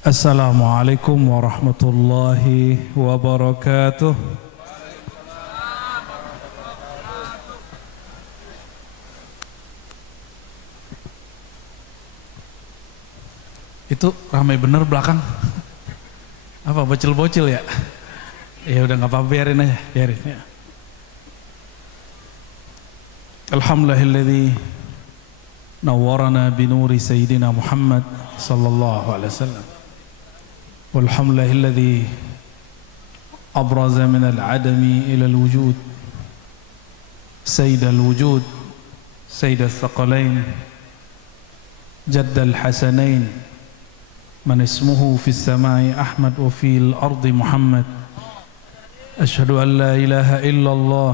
Assalamualaikum warahmatullahi wabarakatuh. Itu ramai bener belakang. Apa bocil-bocil ya? Ya udah nggak apa-apa, biarin aja, biarin ya. Alhamdulillahilladzi nawwarana binuri sayyidina Muhammad sallallahu alaihi wasallam. Walhamdulillahilladzi abraza min al-adami ila al-wujud. Sayyid al-wujud, sayyid al-thaqalain, jadd al-hasanain. Man ismuhu fi as-samai Ahmad wa fi al-ardi Muhammad. Ashhadu an la ilaha illallah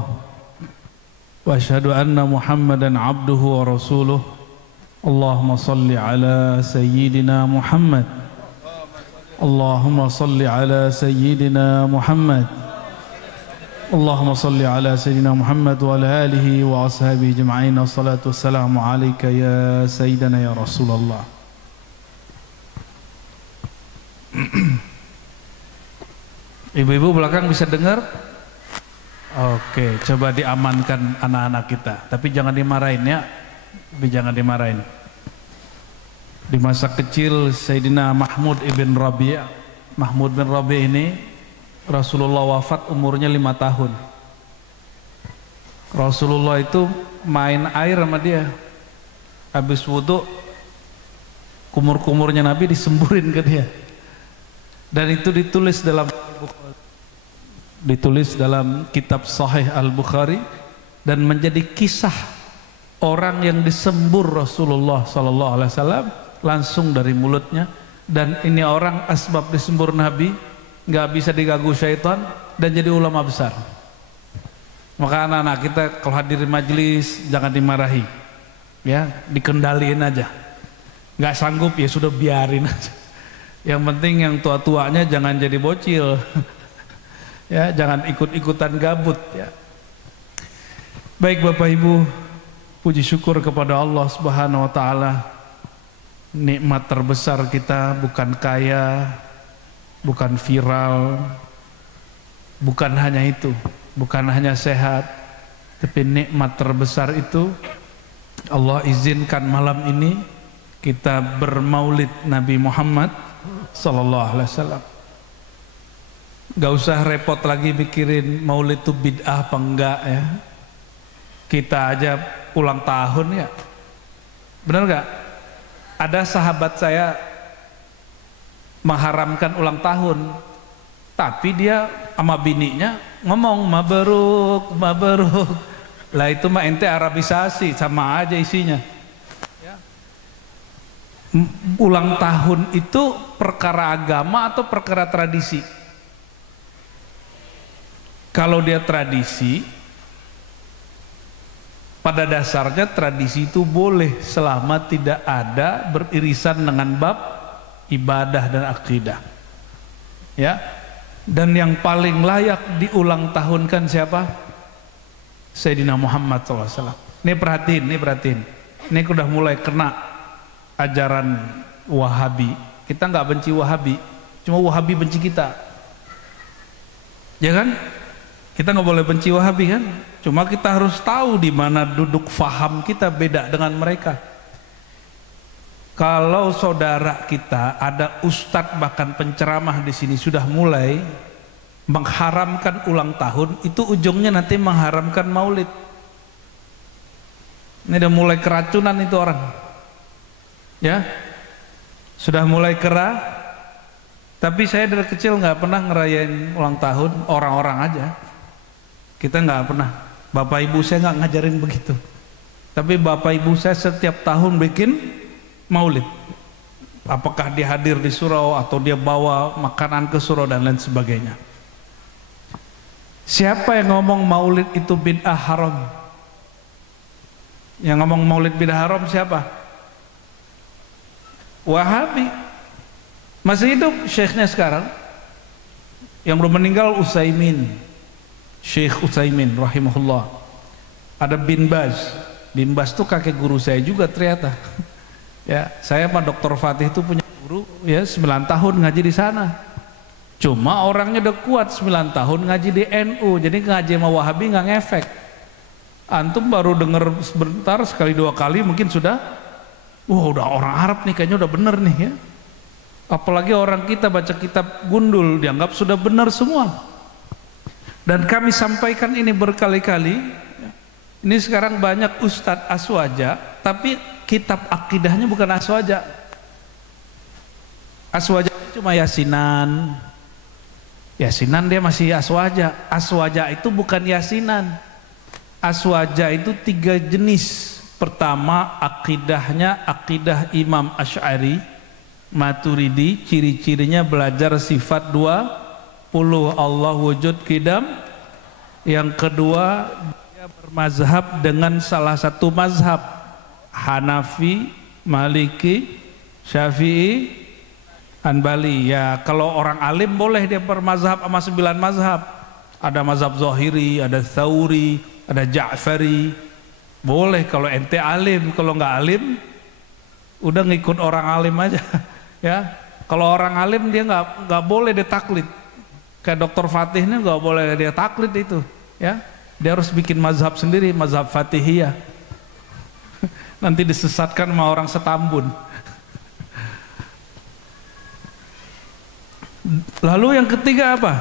wa ashhadu anna Muhammadan abduhu wa rasuluh. Allahumma salli ala sayyidina Muhammad. Allahumma salli ala sayyidina Muhammad. Allahumma salli ala sayyidina Muhammad wa ala alihi wa ashabihi ajma'in. Wassalatu wassalamu alayka ya sayyidina ya Rasulullah. Ibu-ibu belakang bisa dengar? Oke, coba diamankan anak-anak kita. Tapi jangan dimarahin ya. Tapi jangan dimarahin. Di masa kecil Sayyidina Mahmud ibn Rabi', Mahmud bin Rabi' ini Rasulullah wafat umurnya 5 tahun. Rasulullah itu main air sama dia. Habis wudhu, kumur-kumurnya Nabi disemburin ke dia. Dan itu ditulis dalam kitab Sahih Al-Bukhari dan menjadi kisah orang yang disembur Rasulullah sallallahu alaihi wasallam langsung dari mulutnya. Dan ini orang asbab disembur Nabi, nggak bisa diganggu syaitan dan jadi ulama besar. Maka anak-anak kita kalau hadir majelis jangan dimarahi, ya, dikendaliin aja. Nggak sanggup ya sudah biarin aja. Yang penting yang tua-tuanya jangan jadi bocil. Ya, jangan ikut-ikutan gabut ya. Baik Bapak Ibu, puji syukur kepada Allah Subhanahu wa taala. Nikmat terbesar kita bukan kaya, bukan viral, bukan hanya itu, bukan hanya sehat, tapi nikmat terbesar itu Allah izinkan malam ini kita bermaulid Nabi Muhammad sallallahu alaihi wasallam. Gak usah repot lagi mikirin maulid itu bid'ah apa enggak ya. Kita aja ulang tahun ya. Benar gak? Ada sahabat saya mengharamkan ulang tahun, tapi dia sama bininya ngomong mabruk, mabruk. Lah itu mah ente Arabisasi, sama aja isinya. Ulang tahun itu perkara agama atau perkara tradisi? Kalau dia tradisi, pada dasarnya tradisi itu boleh selama tidak ada beririsan dengan bab ibadah dan akidah. Ya. Dan yang paling layak diulang tahunkan siapa? Sayyidina Muhammad SAW. Ini perhatiin, ini perhatiin. Ini udah mulai kena ajaran Wahabi. Kita nggak benci Wahabi, cuma Wahabi benci kita. Ya kan? Kita nggak boleh benci Wahabi kan? Cuma kita harus tahu di mana duduk faham kita beda dengan mereka. Kalau saudara kita ada ustadz bahkan penceramah di sini sudah mulai mengharamkan ulang tahun, itu ujungnya nanti mengharamkan maulid. Ini udah mulai keracunan itu orang. Ya, sudah mulai kera. Tapi saya dari kecil nggak pernah ngerayain ulang tahun orang-orang aja. Kita nggak pernah. Bapak ibu saya nggak ngajarin begitu. Tapi bapak ibu saya setiap tahun bikin maulid. Apakah dia hadir di surau atau dia bawa makanan ke surau dan lain sebagainya. Siapa yang ngomong maulid itu bid'ah haram? Yang ngomong maulid bid'ah haram siapa? Wahabi. Masih hidup syekhnya sekarang. Yang belum meninggal Utsaimin, Syekh Utsaimin rahimahullah. Ada Bin Baz. Bin Baz itu kakek guru saya juga ternyata. Ya, saya sama Dr. Fatih itu punya guru ya 9 tahun ngaji di sana. Cuma orangnya udah kuat 9 tahun ngaji di NU, jadi ngaji sama Wahabi nggak ngefek. Antum baru denger sebentar, sekali dua kali mungkin sudah, wah udah orang Arab nih kayaknya udah bener nih ya. Apalagi orang kita baca kitab gundul dianggap sudah benar semua. Dan kami sampaikan ini berkali-kali. Ini sekarang banyak ustadz aswaja, tapi kitab akidahnya bukan aswaja. Aswaja cuma yasinan. Yasinan dia masih aswaja. Aswaja itu bukan yasinan. Aswaja itu 3 jenis. Pertama akidahnya akidah Imam Asy'ari Maturidi, ciri-cirinya belajar sifat 20 Allah wujud qidam. Yang kedua dia bermazhab dengan salah satu mazhab Hanafi, Maliki, Syafi'i, Hanbali. Ya kalau orang alim boleh dia bermazhab sama 9 mazhab. Ada mazhab Zahiri, ada Tsauri, ada Ja'fari. Boleh kalau ente alim. Kalau nggak alim udah ngikut orang alim aja. Ya kalau orang alim dia nggak boleh dia taklid. Kayak Dr. Fatih ini nggak boleh dia taklid itu. Ya dia harus bikin mazhab sendiri, mazhab Fatihiyah. Nanti disesatkan sama orang setambun. Lalu yang ketiga apa?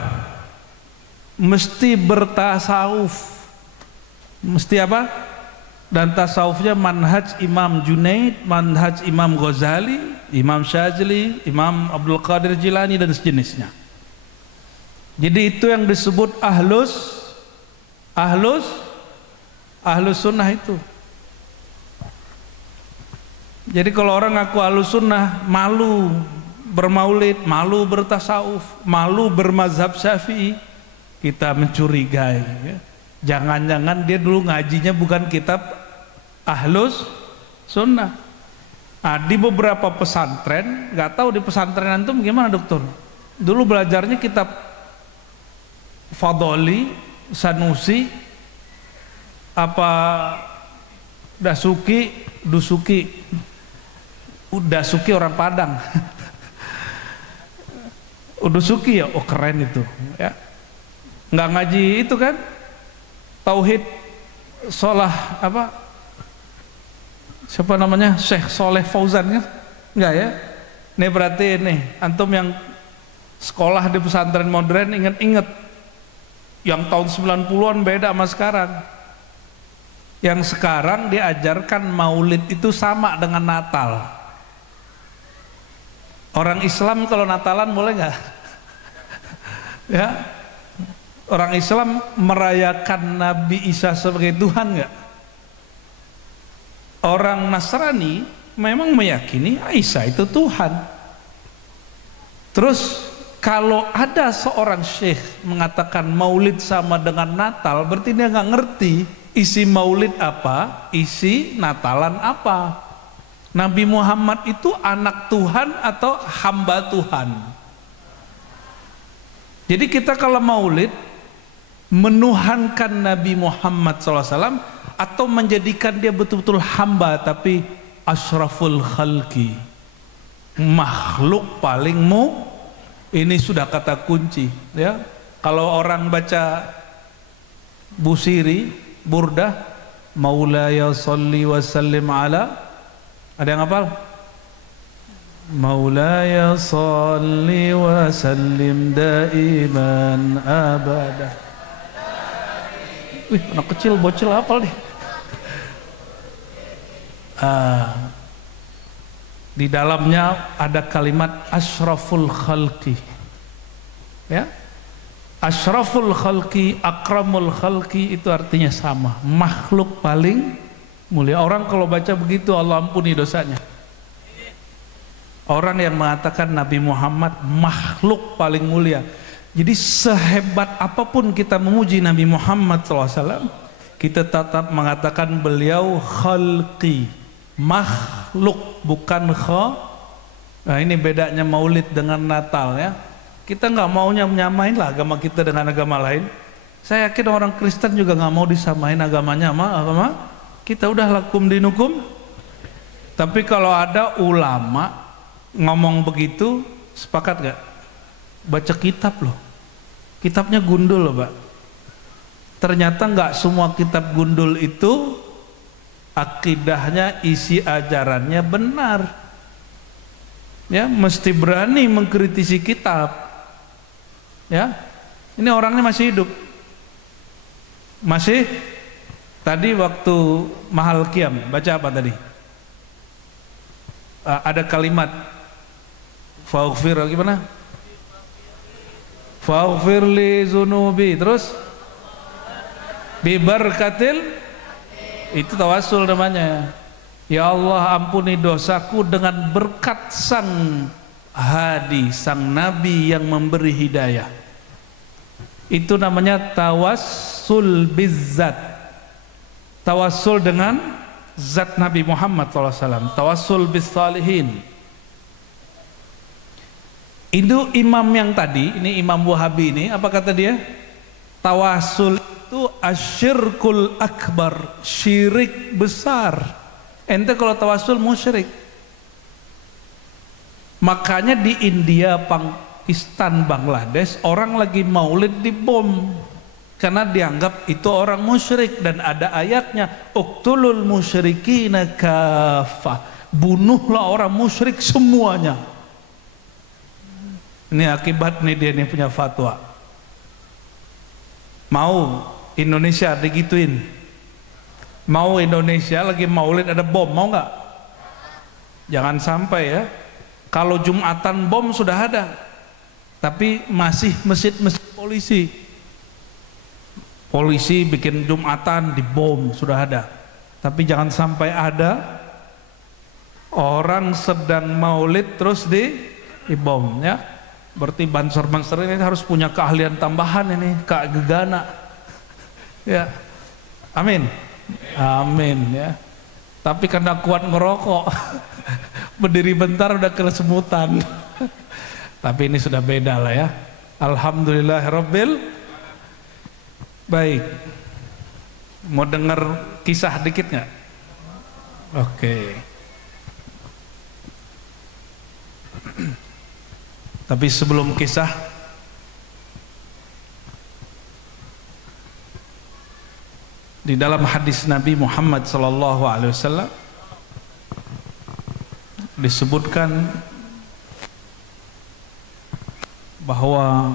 Mesti bertasawuf. Mesti apa? Dan tasawufnya manhaj Imam Junaid, manhaj Imam Ghazali, Imam Syadzili, Imam Abdul Qadir Jilani dan sejenisnya. Jadi itu yang disebut ahlus sunnah itu. Jadi kalau orang ngaku ahlus sunnah malu bermaulid, malu bertasawuf, malu bermazhab Syafi'i, kita mencurigai ya. Jangan-jangan dia dulu ngajinya bukan kitab ahlus sunnah. Di beberapa pesantren, nggak tahu di pesantren antum gimana dokter. Dulu belajarnya kitab Fadoli, Sanusi, apa Dasuki orang Padang. Udusuki ya, oh keren itu ya. Nggak ngaji itu kan tauhid sholah apa siapa namanya Syekh Soleh Fauzan kan nggak ya. Ini berarti nih antum yang sekolah di pesantren modern inget-inget yang tahun 90-an beda sama sekarang. Yang sekarang diajarkan maulid itu sama dengan Natal. Orang Islam kalau Natalan boleh nggak? Ya, orang Islam merayakan Nabi Isa sebagai Tuhan nggak? Orang Nasrani memang meyakini Isa itu Tuhan. Terus kalau ada seorang syekh mengatakan maulid sama dengan Natal, berarti dia nggak ngerti isi maulid apa, isi Natalan apa. Nabi Muhammad itu anak Tuhan atau hamba Tuhan? Jadi kita kalau maulid menuhankan Nabi Muhammad SAW atau menjadikan dia betul-betul hamba tapi asyraful khalqi, makhluk paling ini sudah kata kunci ya. Kalau orang baca Busiri, Burdah, Maulaya salli wa sallim ala, ada yang hafal? Maulaya salli wa sallim daiman abada. Wih, anak kecil bocil hafal deh. Di dalamnya ada kalimat asyraful khalqi. Ya. Asyraful khalqi, akramul khalqi itu artinya sama, makhluk paling mulia. Orang kalau baca begitu Allah ampuni dosanya. Orang yang mengatakan Nabi Muhammad makhluk paling mulia. Jadi sehebat apapun kita memuji Nabi Muhammad SAW, kita tetap mengatakan beliau khalqi, makhluk, bukan Nah ini bedanya maulid dengan Natal ya. Kita nggak maunya menyamain lah agama kita dengan agama lain. Saya yakin orang Kristen juga nggak mau disamain agamanya sama agama kita. Udah lakum dinukum. Tapi kalau ada ulama ngomong begitu, sepakat gak? Baca kitab loh, kitabnya gundul loh Pak. Ternyata nggak semua kitab gundul itu akidahnya, isi ajarannya benar. Ya, mesti berani mengkritisi kitab. Ya, ini orangnya masih hidup, masih. Tadi waktu mahal qiyam baca apa tadi? Ada kalimat faghfir, gimana? Faghfir li zunubi, terus bibarkatil, itu tawasul namanya. Ya Allah, ampuni dosaku dengan berkat sang hadi, sang nabi yang memberi hidayah. Itu namanya tawassul bizzat, tawassul dengan zat Nabi Muhammad SAW, tawassul bis salihin. Itu imam yang tadi, ini Imam Wahabi ini, apa kata dia? Tawassul itu asyirkul akbar, syirik besar. Ente kalau tawassul musyrik. Makanya di India, Pakistan, Bangladesh orang lagi maulid dibom karena dianggap itu orang musyrik, dan ada ayatnya uqtulul musyrikina kafah, bunuhlah orang musyrik semuanya. Ini akibat nih dia nih punya fatwa. Mau Indonesia digituin, mau Indonesia lagi maulid ada bom, mau nggak? Jangan sampai ya. Kalau Jumatan bom sudah ada, tapi masih masjid-masjid polisi. Polisi bikin Jumatan di bom sudah ada, tapi jangan sampai ada orang sedang maulid terus di bom ya. Berarti banser-banser ini harus punya keahlian tambahan ini, Kak Gegana. Ya. Amin. Amin ya. Tapi karena kuat ngerokok, berdiri bentar udah kesemutan. Tapi ini sudah beda lah ya. Alhamdulillahirabbil. Baik. Mau dengar kisah dikit nggak? Oke. Tapi sebelum kisah, di dalam hadis Nabi Muhammad SAW disebutkan bahwa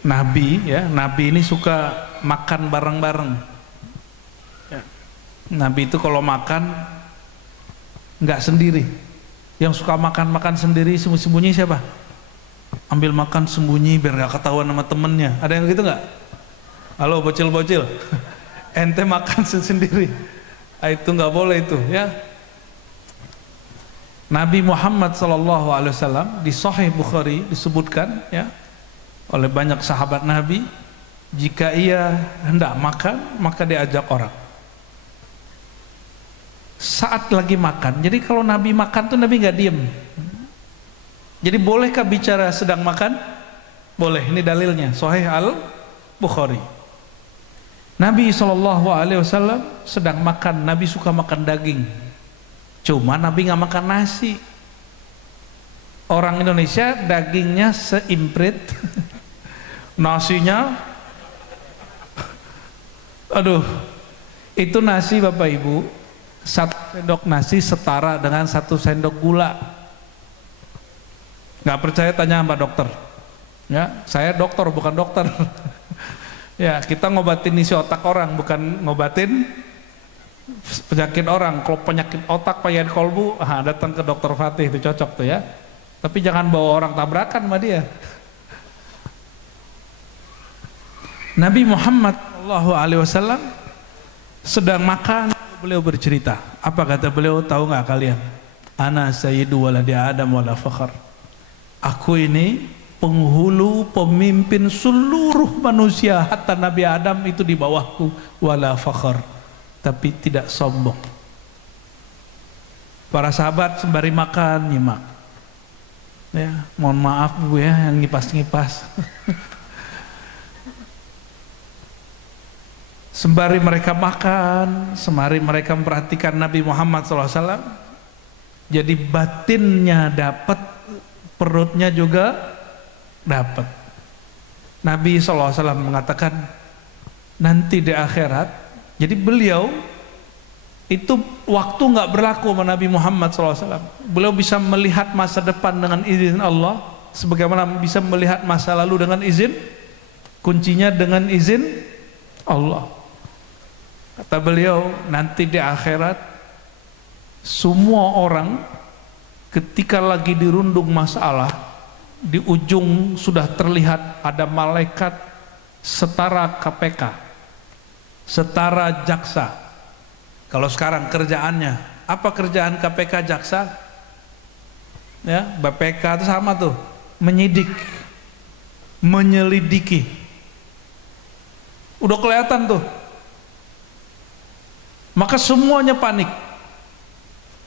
Nabi ya, Nabi ini suka makan bareng-bareng. Ya. Nabi itu kalau makan nggak sendiri. Yang suka makan-makan sendiri sembunyi-sembunyi siapa? Ambil makan sembunyi biar nggak ketahuan sama temennya. Ada yang gitu nggak? Halo bocil-bocil, ente makan sendiri. Itu nggak boleh itu ya. Nabi Muhammad SAW di Sahih Bukhari disebutkan ya oleh banyak sahabat Nabi, jika ia hendak makan maka diajak orang. Saat lagi makan, jadi kalau Nabi makan tuh Nabi nggak diem. Jadi bolehkah bicara sedang makan? Boleh, ini dalilnya Sahih Al-Bukhari. Nabi SAW sedang makan, Nabi suka makan daging. Cuma Nabi nggak makan nasi. Orang Indonesia dagingnya seimprit, nasinya, aduh, itu nasi Bapak Ibu. 1 sendok nasi setara dengan 1 sendok gula. Nggak percaya tanya sama dokter. Ya, saya dokter bukan dokter. Ya, kita ngobatin isi otak orang, bukan ngobatin penyakit orang. Kalau penyakit otak, penyakit kolbu, datang ke dokter Fatih, itu cocok tuh ya. Tapi jangan bawa orang tabrakan sama dia. Nabi Muhammad SAW sedang makan. Beliau bercerita, apa kata beliau, tahu nggak kalian? Ana sayyidu waladi Adam wala fakhar. Aku ini penghulu, pemimpin seluruh manusia, hatta Nabi Adam itu di bawahku, wala fakhar, tapi tidak sombong. Para sahabat sembari makan nyimak. Ya, mohon maaf Bu ya yang ngipas-ngipas. Sembari mereka makan, sembari mereka memperhatikan Nabi Muhammad SAW, Jadi batinnya dapat, perutnya juga dapat. Nabi SAW mengatakan nanti di akhirat, jadi beliau itu waktu nggak berlaku sama Nabi Muhammad SAW. Beliau bisa melihat masa depan dengan izin Allah, sebagaimana bisa melihat masa lalu dengan izin, kuncinya dengan izin Allah. Kata beliau, nanti di akhirat semua orang ketika lagi dirundung masalah, di ujung sudah terlihat ada malaikat setara KPK, setara jaksa. Kalau sekarang kerjaannya, apa kerjaan KPK jaksa? Ya, BPK itu sama tuh, menyidik, menyelidiki. Udah kelihatan tuh. Maka semuanya panik.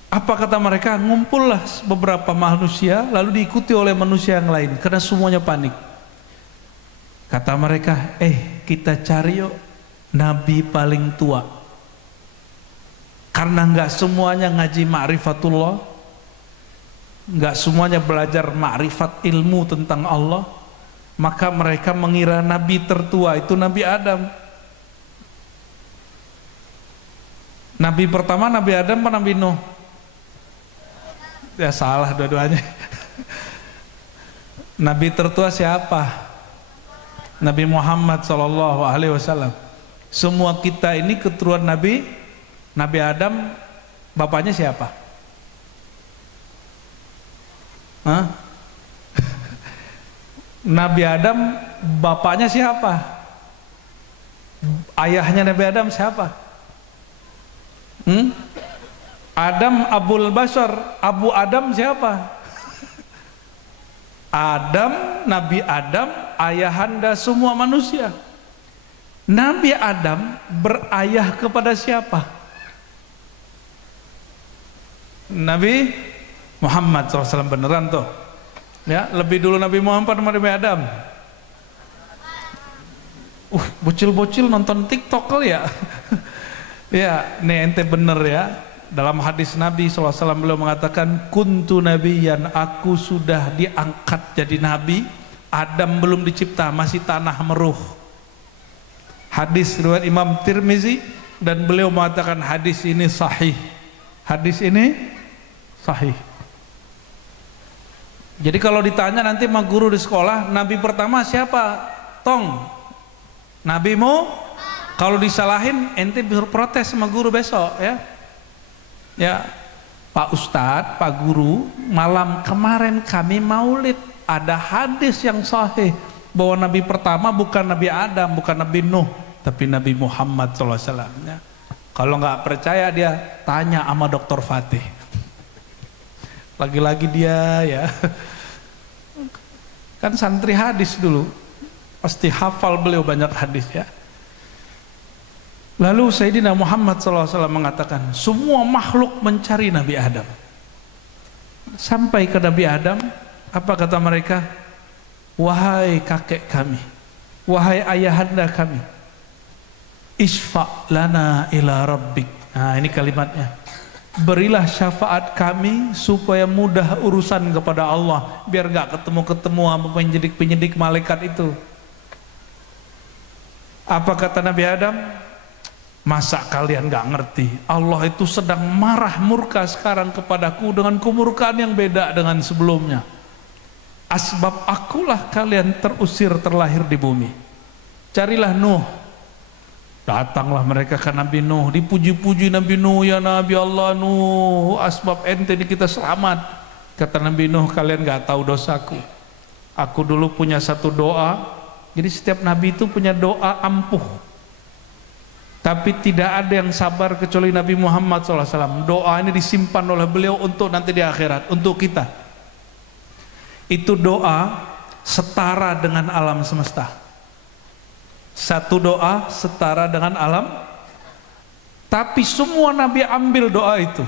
Apa kata mereka? Ngumpullah beberapa manusia lalu diikuti oleh manusia yang lain karena semuanya panik. Kata mereka, kita cari yuk nabi paling tua. Karena nggak semuanya ngaji ma'rifatullah, nggak semuanya belajar ma'rifat ilmu tentang Allah, maka mereka mengira nabi tertua itu Nabi Adam. Nabi pertama Nabi Adam apa Nabi Nuh? Ya salah dua-duanya. Nabi tertua siapa? Nabi Muhammad SAW. Semua kita ini keturunan Nabi Adam. Bapaknya siapa? Hah? Nabi Adam bapaknya siapa? Ayahnya Nabi Adam siapa? Adam Abul Bashar, Abu Adam siapa? Adam, Nabi Adam, ayahanda semua manusia. Nabi Adam berayah kepada siapa? Nabi Muhammad SAW, beneran tuh. Ya, lebih dulu Nabi Muhammad sama Nabi Adam. Bocil-bocil nonton TikTok kali ya. Ya, nih ente bener ya. Dalam hadis Nabi SAW beliau mengatakan, kuntu nabiyan, aku sudah diangkat jadi nabi. Adam belum dicipta, masih tanah meruh. Hadis riwayat Imam Tirmizi, dan beliau mengatakan hadis ini sahih. Hadis ini sahih. Jadi kalau ditanya nanti sama guru di sekolah, nabi pertama siapa? Tong, nabimu. Kalau disalahin, ente bisa protes sama guru besok ya. Ya, Pak Ustadz, Pak Guru, malam kemarin kami maulid, ada hadis yang sahih bahwa nabi pertama bukan Nabi Adam, bukan Nabi Nuh, tapi Nabi Muhammad SAW. Ya. Kalau nggak percaya dia tanya sama Dr. Fatih. Lagi-lagi dia ya, kan santri hadis dulu, pasti hafal beliau banyak hadis ya. Lalu Sayyidina Muhammad SAW mengatakan, semua makhluk mencari Nabi Adam. Sampai ke Nabi Adam, apa kata mereka? Wahai kakek kami, wahai ayahanda kami, isfa' lana ila rabbik. Nah ini kalimatnya, berilah syafaat kami supaya mudah urusan kepada Allah, biar gak ketemu-ketemu sama penyidik-penyidik malaikat itu. Apa kata Nabi Adam? Masa kalian gak ngerti, Allah itu sedang marah murka sekarang kepadaku dengan kemurkaan yang beda dengan sebelumnya. Asbab akulah kalian terusir terlahir di bumi. Carilah Nuh. Datanglah mereka ke Nabi Nuh, dipuji-puji Nabi Nuh, ya Nabi Allah Nuh, asbab ente ini kita selamat. Kata Nabi Nuh, kalian gak tahu dosaku. Aku dulu punya satu doa. Jadi setiap Nabi itu punya doa ampuh. Tapi tidak ada yang sabar kecuali Nabi Muhammad SAW. Doa ini disimpan oleh beliau untuk nanti di akhirat, untuk kita. Itu doa setara dengan alam semesta. Satu doa setara dengan alam. Tapi semua Nabi ambil doa itu.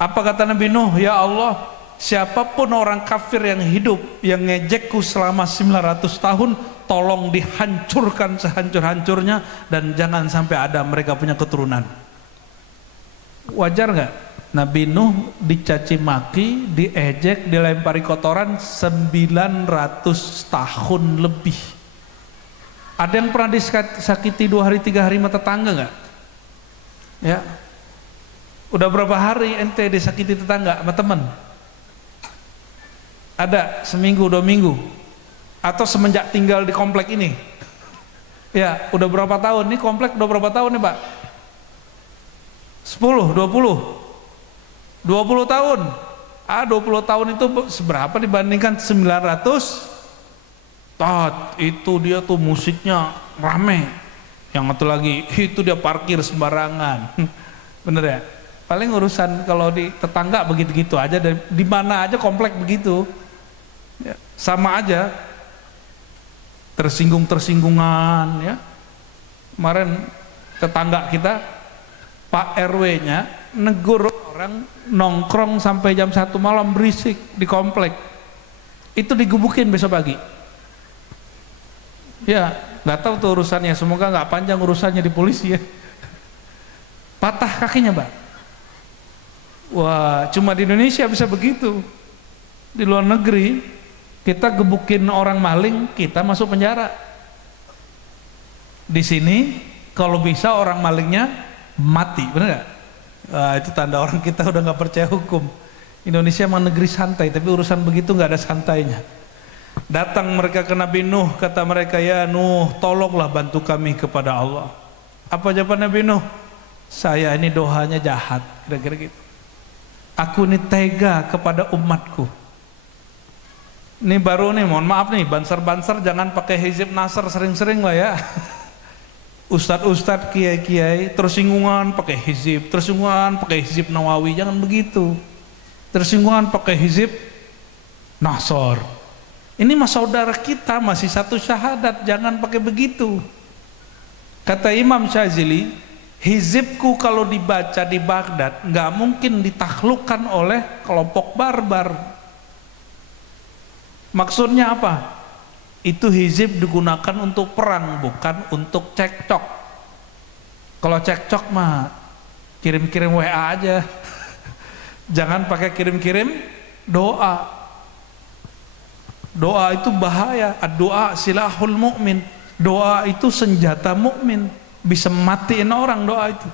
Apa kata Nabi Nuh? Ya Allah, siapapun orang kafir yang hidup, yang ngejekku selama 900 tahun, tolong dihancurkan sehancur-hancurnya, dan jangan sampai ada mereka punya keturunan. Wajar nggak Nabi Nuh dicaci maki, diejek, dilempari kotoran 900 tahun lebih? Ada yang pernah disakiti 2 hari 3 hari sama tetangga nggak? Ya, udah berapa hari ente disakiti tetangga sama teman? Ada seminggu 2 minggu? Atau semenjak tinggal di komplek ini? Ya, udah berapa tahun? Ini komplek udah berapa tahun nih Pak? 10, 20 tahun. 20 tahun itu seberapa dibandingkan 900? Itu dia tuh musiknya rame. Yang satu lagi itu dia parkir sembarangan. Bener ya? Paling urusan kalau di tetangga begitu-gitu aja, di mana aja komplek begitu. Ya, sama aja. Tersinggungan ya. Kemarin tetangga kita Pak RW-nya negur orang nongkrong sampai jam 1 malam berisik di komplek. Itu digebukin besok pagi. Ya, nggak tahu tuh urusannya. Semoga nggak panjang urusannya di polisi ya. Patah kakinya, Pak. Wah, cuma di Indonesia bisa begitu. Di luar negeri kita gebukin orang maling, kita masuk penjara. Di sini kalau bisa orang malingnya mati, bener nggak? Itu tanda orang kita udah nggak percaya hukum. Indonesia emang negeri santai, tapi urusan begitu nggak ada santainya. Datang mereka ke Nabi Nuh, kata mereka, ya Nuh, tolonglah bantu kami kepada Allah. Apa jawaban Nabi Nuh? Saya ini doanya jahat, kira-kira gitu. Aku ini tega kepada umatku. Ini baru nih, mohon maaf nih, banser-banser jangan pakai hizib nasr sering-sering lah ya. Ustadz-ustadz, kiai-kiai tersinggungan pakai hizib, tersinggungan pakai hizib Nawawi, jangan begitu. Tersinggungan pakai hizib nasr. Ini mas saudara kita masih satu syahadat, jangan pakai begitu. Kata Imam Syazili, hizibku kalau dibaca di Baghdad nggak mungkin ditaklukkan oleh kelompok barbar. Maksudnya apa? Itu hizib digunakan untuk perang, bukan untuk cekcok. Kalau cekcok mah kirim-kirim WA aja. Jangan pakai kirim-kirim doa. Doa itu bahaya. Doa silahul mukmin. Doa itu senjata mukmin. Bisa matiin orang doa itu.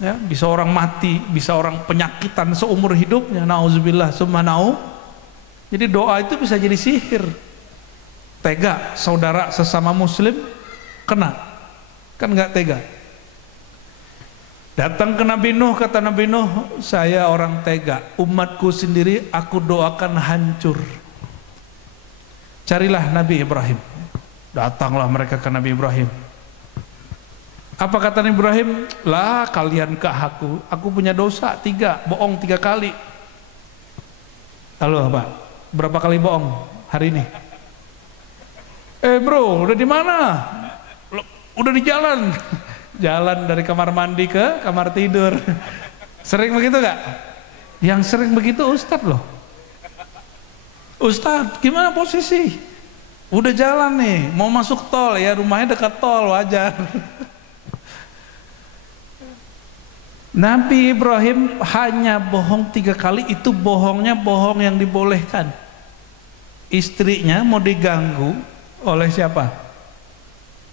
Ya, bisa orang mati, bisa orang penyakitan seumur hidupnya. Nauzubillah summa na'udzubillah. Jadi doa itu bisa jadi sihir. Tega saudara sesama muslim kena, kan nggak tega. Datang ke Nabi Nuh, kata Nabi Nuh, saya orang tega, umatku sendiri aku doakan hancur. Carilah Nabi Ibrahim. Datanglah mereka ke Nabi Ibrahim. Apa kata Nabi Ibrahim? Lah kalian ke aku punya dosa 3, bohong 3 kali. Halo Pak, berapa kali bohong hari ini? Bro, udah di mana? Udah di jalan. Jalan dari kamar mandi ke kamar tidur. Sering begitu gak? Yang sering begitu Ustadz loh. Ustadz, gimana posisi? Udah jalan nih, mau masuk tol ya, rumahnya dekat tol, wajar. Nabi Ibrahim hanya bohong 3 kali, itu bohongnya bohong yang dibolehkan. Istrinya mau diganggu oleh siapa?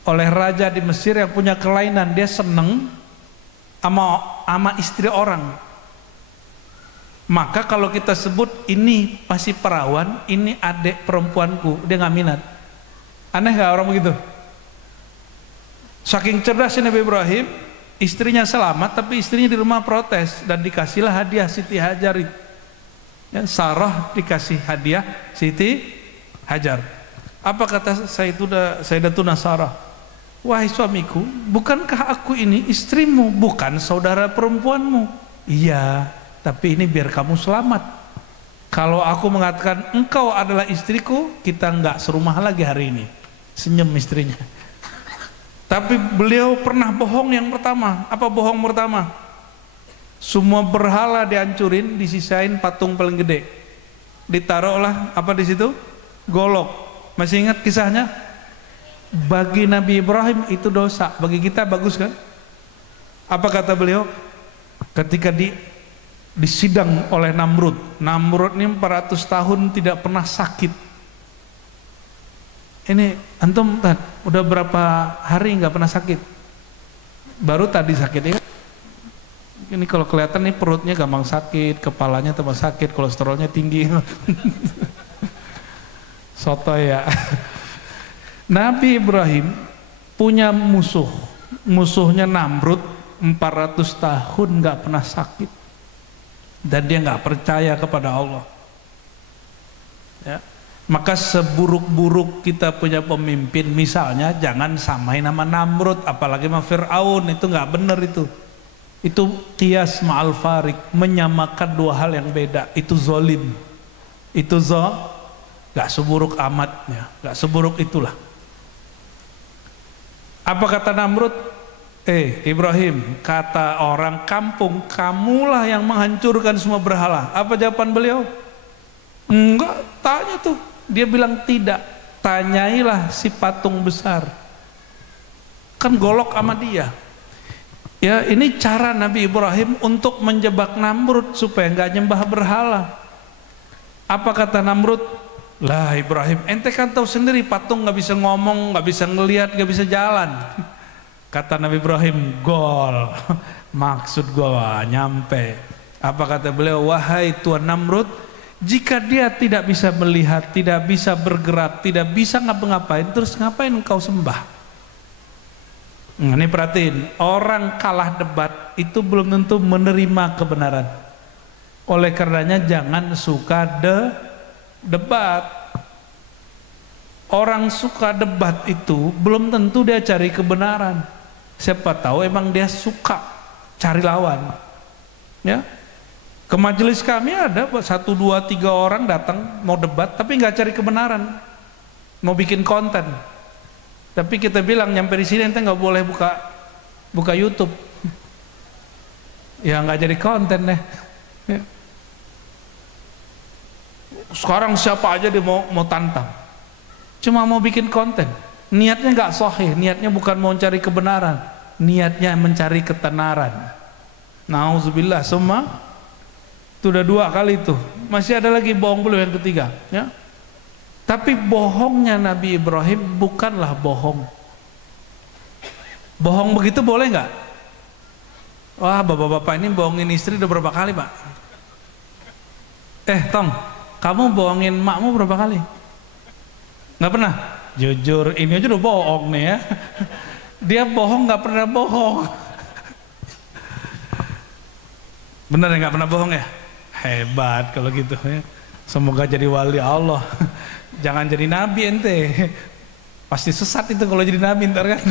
Oleh raja di Mesir yang punya kelainan, dia seneng sama istri orang. Maka kalau kita sebut ini masih perawan, ini adik perempuanku, dia nggak minat. Aneh nggak orang begitu? Saking cerdasnya Nabi Ibrahim, istrinya selamat, tapi istrinya di rumah protes dan dikasihlah hadiah Siti Hajar. Ya, Sarah dikasih hadiah Siti Hajar. Apa kata Sayyidatuna Sarah? Wahai suamiku, bukankah aku ini istrimu, bukan saudara perempuanmu? Iya, tapi ini biar kamu selamat. Kalau aku mengatakan engkau adalah istriku, kita nggak serumah lagi hari ini. Senyum istrinya. Tapi beliau pernah bohong yang pertama. Apa bohong pertama? Semua berhala dihancurin, disisain patung paling gede. Ditaruhlah apa di situ? Golok. Masih ingat kisahnya? Bagi Nabi Ibrahim itu dosa, bagi kita bagus kan? Apa kata beliau? ketika disidang oleh Namrud. Namrud ini 400 tahun tidak pernah sakit. Ini antum udah berapa hari nggak pernah sakit? Baru tadi sakit ya. Ini kalau kelihatan nih perutnya gampang sakit, kepalanya tambah sakit, kolesterolnya tinggi. Soto ya. Nabi Ibrahim punya musuh. Musuhnya Namrud 400 tahun nggak pernah sakit. Dan dia nggak percaya kepada Allah. Ya. Maka seburuk-buruk kita punya pemimpin, misalnya jangan samain nama Namrud, apalagi sama Fir'aun, itu nggak benar itu. Itu qiyas ma'al farik, menyamakan dua hal yang beda. Itu zolim. Itu nggak seburuk amatnya, nggak seburuk itulah. Apa kata Namrud? Ibrahim, kata orang kampung, kamulah yang menghancurkan semua berhala. Apa jawaban beliau? Enggak, tanya tuh. Dia bilang tidak, tanyailah si patung besar. Kan golok sama dia. Ya, ini cara Nabi Ibrahim untuk menjebak Namrud supaya nggak nyembah berhala. Apa kata Namrud? Lah Ibrahim, ente kan tahu sendiri patung nggak bisa ngomong, nggak bisa ngelihat, nggak bisa jalan. Kata Nabi Ibrahim, gol. Maksud gua nyampe. Apa kata beliau? Wahai Tuan Namrud, jika dia tidak bisa melihat, tidak bisa bergerak, tidak bisa ngapa-ngapain, terus ngapain engkau sembah? Nah, ini perhatiin, orang kalah debat itu belum tentu menerima kebenaran. Oleh karenanya jangan suka debat. Orang suka debat itu belum tentu dia cari kebenaran. Siapa tahu emang dia suka cari lawan. Ya, ke majelis kami ada 1, 2, 3 orang datang mau debat tapi nggak cari kebenaran, mau bikin konten. Tapi kita bilang nyampe di sini ente nggak boleh buka YouTube. Ya nggak jadi konten deh. Ya. Sekarang siapa aja dia mau tantang, cuma mau bikin konten. Niatnya nggak sahih, niatnya bukan mau mencari kebenaran, niatnya mencari ketenaran. Nauzubillah, semua itu udah 2 kali itu. Masih ada lagi bohong belum yang ketiga, ya. Tapi bohongnya Nabi Ibrahim bukanlah bohong. Bohong begitu boleh nggak? Wah, bapak-bapak ini bohongin istri udah berapa kali, Pak? Tong, kamu bohongin makmu berapa kali? Nggak pernah? Jujur, ini aja udah bohong nih ya. Dia bohong nggak pernah bohong. Bener ya nggak pernah bohong ya? Hebat kalau gitu ya. Semoga jadi wali Allah. Jangan jadi nabi ente. Pasti sesat itu kalau jadi nabi ntar kan.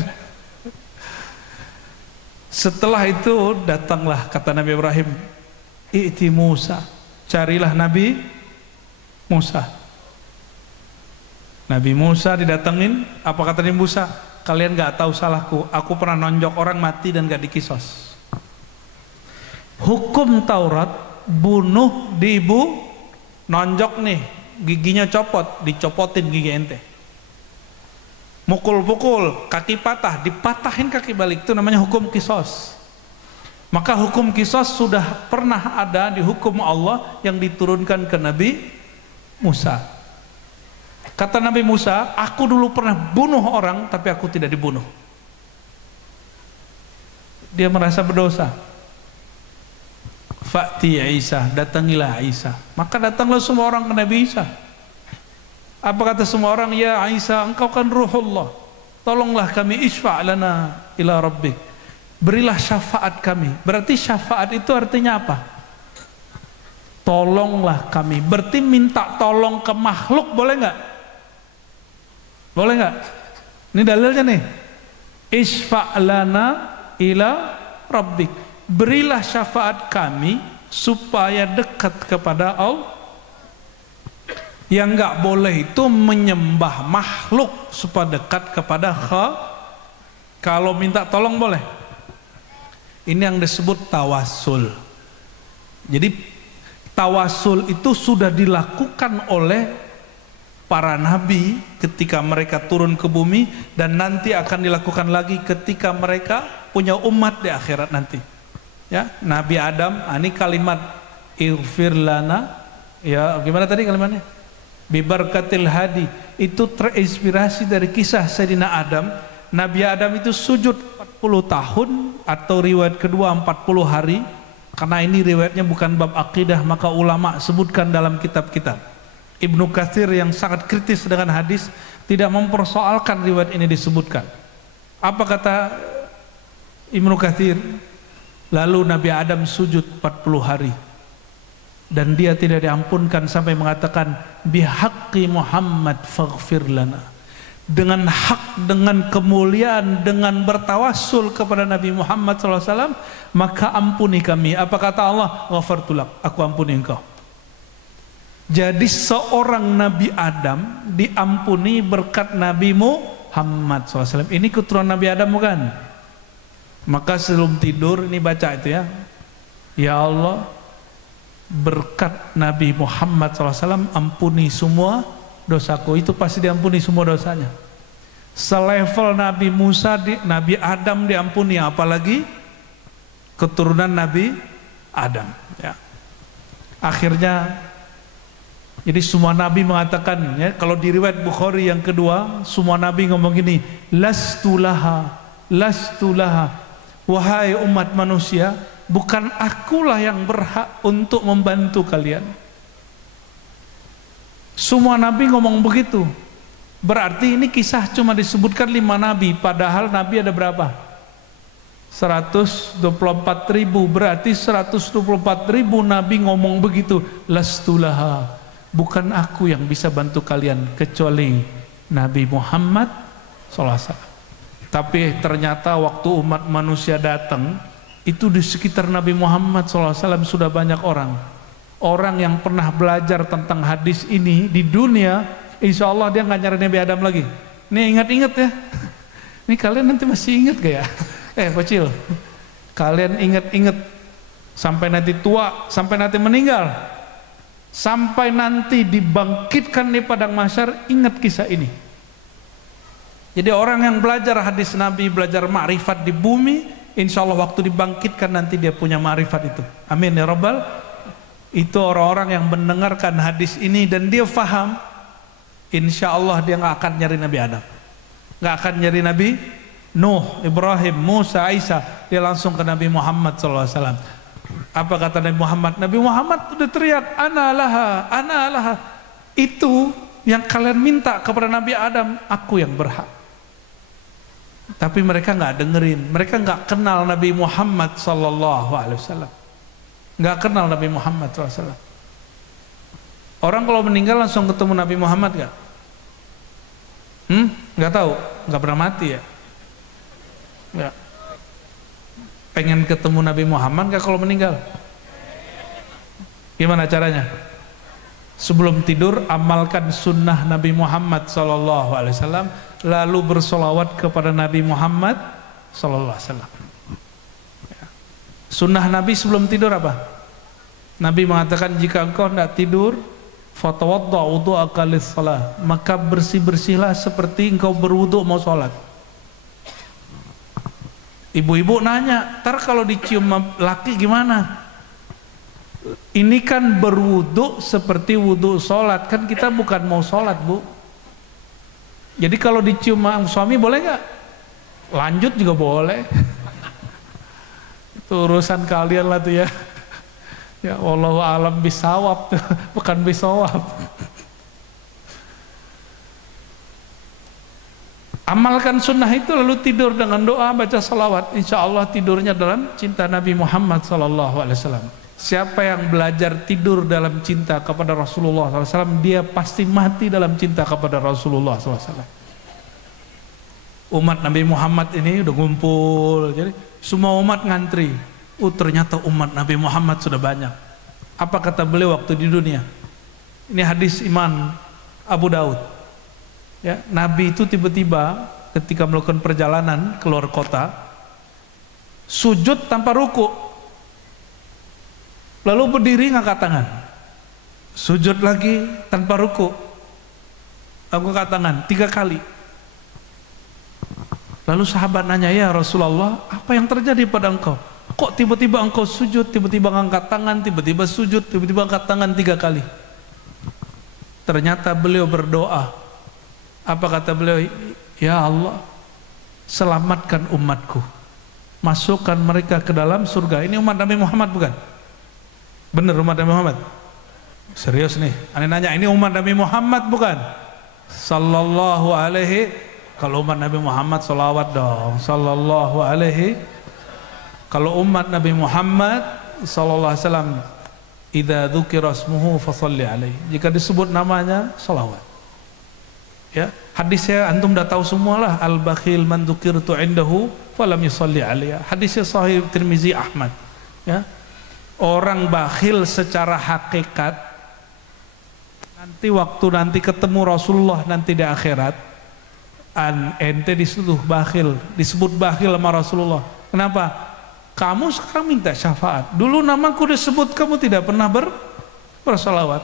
Setelah itu datanglah kata Nabi Ibrahim, I'ti Musa, carilah Nabi Musa. Nabi Musa didatengin, apa kata Nabi Musa? Kalian gak tahu salahku, aku pernah nonjok orang mati dan gak dikisos. Hukum Taurat, bunuh di ibu, nonjok nih, giginya copot, dicopotin gigi ente. Mukul-pukul, kaki patah, dipatahin kaki balik, itu namanya hukum kisos. Maka hukum kisos sudah pernah ada di hukum Allah yang diturunkan ke Nabi Musa. Kata Nabi Musa, aku dulu pernah bunuh orang tapi aku tidak dibunuh. Dia merasa berdosa. Fa'ti Isa, datangilah Isa. Maka datanglah semua orang ke Nabi Isa. Apa kata semua orang? Ya Isa, engkau kan ruhullah, tolonglah kami, isfa' lana ila rabbik, berilah syafaat kami. Berarti syafaat itu artinya apa? Tolonglah kami. Berarti minta tolong ke makhluk, boleh nggak? Boleh nggak? Ini dalilnya nih. Isfa' lana ila rabbik, berilah syafaat kami supaya dekat kepada Allah. Yang nggak boleh itu menyembah makhluk supaya dekat kepada Kalau minta tolong boleh. Ini yang disebut tawasul. Jadi tawasul itu sudah dilakukan oleh para nabi ketika mereka turun ke bumi, dan nanti akan dilakukan lagi ketika mereka punya umat di akhirat nanti. Ya, Nabi Adam, ini kalimat ighfir lana, ya gimana tadi kalimatnya? Bibarkatil hadi, itu terinspirasi dari kisah Sayyidina Adam. Nabi Adam itu sujud 40 tahun atau riwayat kedua 40 hari. Karena ini riwayatnya bukan bab akidah, maka ulama sebutkan dalam kitab-kitab. Ibnu Katsir yang sangat kritis dengan hadis tidak mempersoalkan riwayat ini disebutkan. Apa kata Ibnu Katsir? Lalu Nabi Adam sujud 40 hari dan dia tidak diampunkan sampai mengatakan bihaqqi Muhammad faghfir lana. Dengan hak, dengan kemuliaan, dengan bertawassul kepada Nabi Muhammad SAW, maka ampuni kami. Apa kata Allah? Ghafartulak, aku ampuni engkau. Jadi seorang Nabi Adam diampuni berkat Nabi Muhammad SAW. Ini keturunan Nabi Adam bukan? Maka sebelum tidur ini baca itu ya. Ya Allah, berkat Nabi Muhammad SAW ampuni semua dosaku. Itu pasti diampuni semua dosanya. Selevel Nabi Musa, Nabi Adam diampuni, apalagi keturunan Nabi Adam ya. Akhirnya jadi semua Nabi mengatakan ya, kalau di riwayat Bukhari yang kedua semua Nabi ngomong gini, lastulaha, wahai umat manusia, bukan akulah yang berhak untuk membantu kalian. Semua Nabi ngomong begitu. Berarti ini kisah cuma disebutkan 5 Nabi, padahal Nabi ada berapa? 124.000. Berarti 124.000 Nabi ngomong begitu, lastulaha, bukan aku yang bisa bantu kalian kecuali Nabi Muhammad SAW. Tapi ternyata waktu umat manusia datang, itu di sekitar Nabi Muhammad SAW sudah banyak orang yang pernah belajar tentang hadis ini di dunia. Insya Allah dia nggak nyari Nabi Adam lagi. Nih ingat-ingat ya. Nih kalian nanti masih ingat gak ya? Kecil. Kalian ingat-ingat sampai nanti tua, sampai nanti meninggal, sampai nanti dibangkitkan di padang mahsyar, ingat kisah ini. Jadi orang yang belajar hadis Nabi, belajar ma'rifat di bumi, insya Allah waktu dibangkitkan nanti dia punya ma'rifat itu. Amin ya Rabbal. Itu orang-orang yang mendengarkan hadis ini dan dia faham, insya Allah dia nggak akan nyari Nabi Adam, nggak akan nyari Nabi Nuh, Ibrahim, Musa, Isa. Dia langsung ke Nabi Muhammad SAW. Apa kata Nabi Muhammad? Nabi Muhammad udah teriak, ana laha. Itu yang kalian minta kepada Nabi Adam, aku yang berhak. Tapi mereka nggak dengerin, mereka nggak kenal Nabi Muhammad SAW, nggak kenal Nabi Muhammad SAW. Orang kalau meninggal langsung ketemu Nabi Muhammad gak? Nggak tahu, nggak pernah mati ya? Nggak. Pengen ketemu Nabi Muhammad gak kalau meninggal? Gimana caranya? Sebelum tidur amalkan sunnah Nabi Muhammad SAW, lalu bersolawat kepada Nabi Muhammad SAW. Sunnah Nabi sebelum tidur apa? Nabi mengatakan jika engkau tidak tidur, fatawadda wudu'aka lis-shalah, maka bersih-bersihlah seperti engkau berwudu mau sholat. Ibu-ibu nanya, ntar kalau dicium laki gimana? Ini kan berwudu seperti wudu sholat, kan kita bukan mau sholat bu. Jadi kalau dicium suami boleh nggak? Lanjut juga boleh. Itu urusan kalian lah tuh ya. Ya wallahu alam bisawab, bukan bisawab. Amalkan sunnah itu lalu tidur dengan doa baca salawat. Insya Allah tidurnya dalam cinta Nabi Muhammad SAW. Siapa yang belajar tidur dalam cinta kepada Rasulullah SAW, dia pasti mati dalam cinta kepada Rasulullah SAW. Umat Nabi Muhammad ini udah ngumpul, jadi semua umat ngantri. Ternyata umat Nabi Muhammad sudah banyak. Apa kata beliau waktu di dunia? Ini hadis Imam Abu Daud. Ya, Nabi itu tiba-tiba ketika melakukan perjalanan keluar kota, sujud tanpa ruku, lalu berdiri ngangkat tangan, sujud lagi tanpa ruku, angkat tangan 3 kali. Lalu sahabat nanya, ya Rasulullah, apa yang terjadi pada engkau? Kok tiba-tiba engkau sujud, tiba-tiba angkat tangan, tiba-tiba sujud, tiba-tiba angkat tangan 3 kali? Ternyata beliau berdoa. Apa kata beliau? Ya Allah, selamatkan umatku, masukkan mereka ke dalam surga. Ini umat Nabi Muhammad bukan? Bener umat Nabi Muhammad? Serius nih, aneh nanya, ini umat Nabi Muhammad bukan? Sallallahu alaihi. Kalau umat Nabi Muhammad salawat dong. Sallallahu alaihi. Kalau umat Nabi Muhammad sallallahu alaihi wasallam, idza dzukira ismuhu fasalli alaihi. Jika disebut namanya, salawat. Ya, hadisnya antum dah tahu semualah, al-bakhil man dzukirtu indahu falam yusalli alaihi. Hadisnya sahih Tirmizi, Ahmad. Ya. Orang bakhil secara hakikat nanti waktu ketemu Rasulullah nanti di akhirat, ente disebut bakhil sama Rasulullah. Kenapa? Kamu sekarang minta syafaat. Dulu namaku disebut, kamu tidak pernah bersalawat.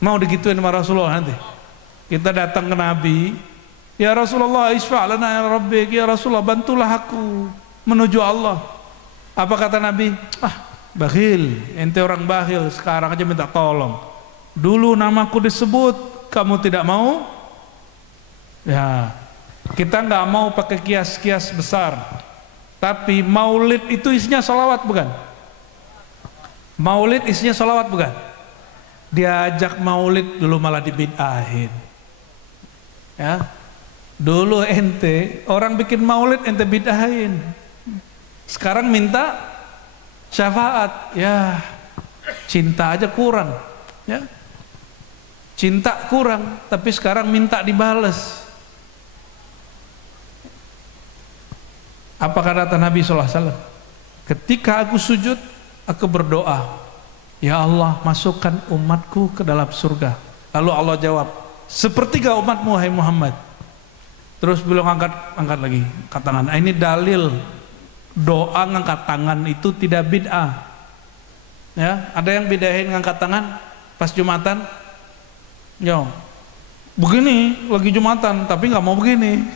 Mau digituin sama Rasulullah nanti? Kita datang ke Nabi, ya Rasulullah, isfa'lana ya Rabbik, ya Rasulullah, bantulah aku menuju Allah. Apa kata Nabi? Bakhil, ente orang bakhil, sekarang aja minta tolong. Dulu namaku disebut, kamu tidak mau? Ya, kita nggak mau pakai kias-kias besar. Tapi maulid itu isinya salawat bukan? Maulid isinya salawat bukan? Diajak maulid dulu malah dibid'ahin. Ya, dulu ente orang bikin maulid ente bid'ahin. Sekarang minta syafaat, ya cinta aja kurang, ya cinta kurang, tapi sekarang minta dibales. Apa kata Nabi SAW? Ketika aku sujud, aku berdoa, ya Allah, masukkan umatku ke dalam surga. Lalu Allah jawab, sepertiga umatmu hai Muhammad. Terus beliau angkat lagi angkat tangan. Ini dalil doa ngangkat tangan itu tidak bid'ah. Ya, ada yang bidahin ngangkat tangan pas Jumatan. Yo, begini lagi Jumatan, tapi nggak mau begini.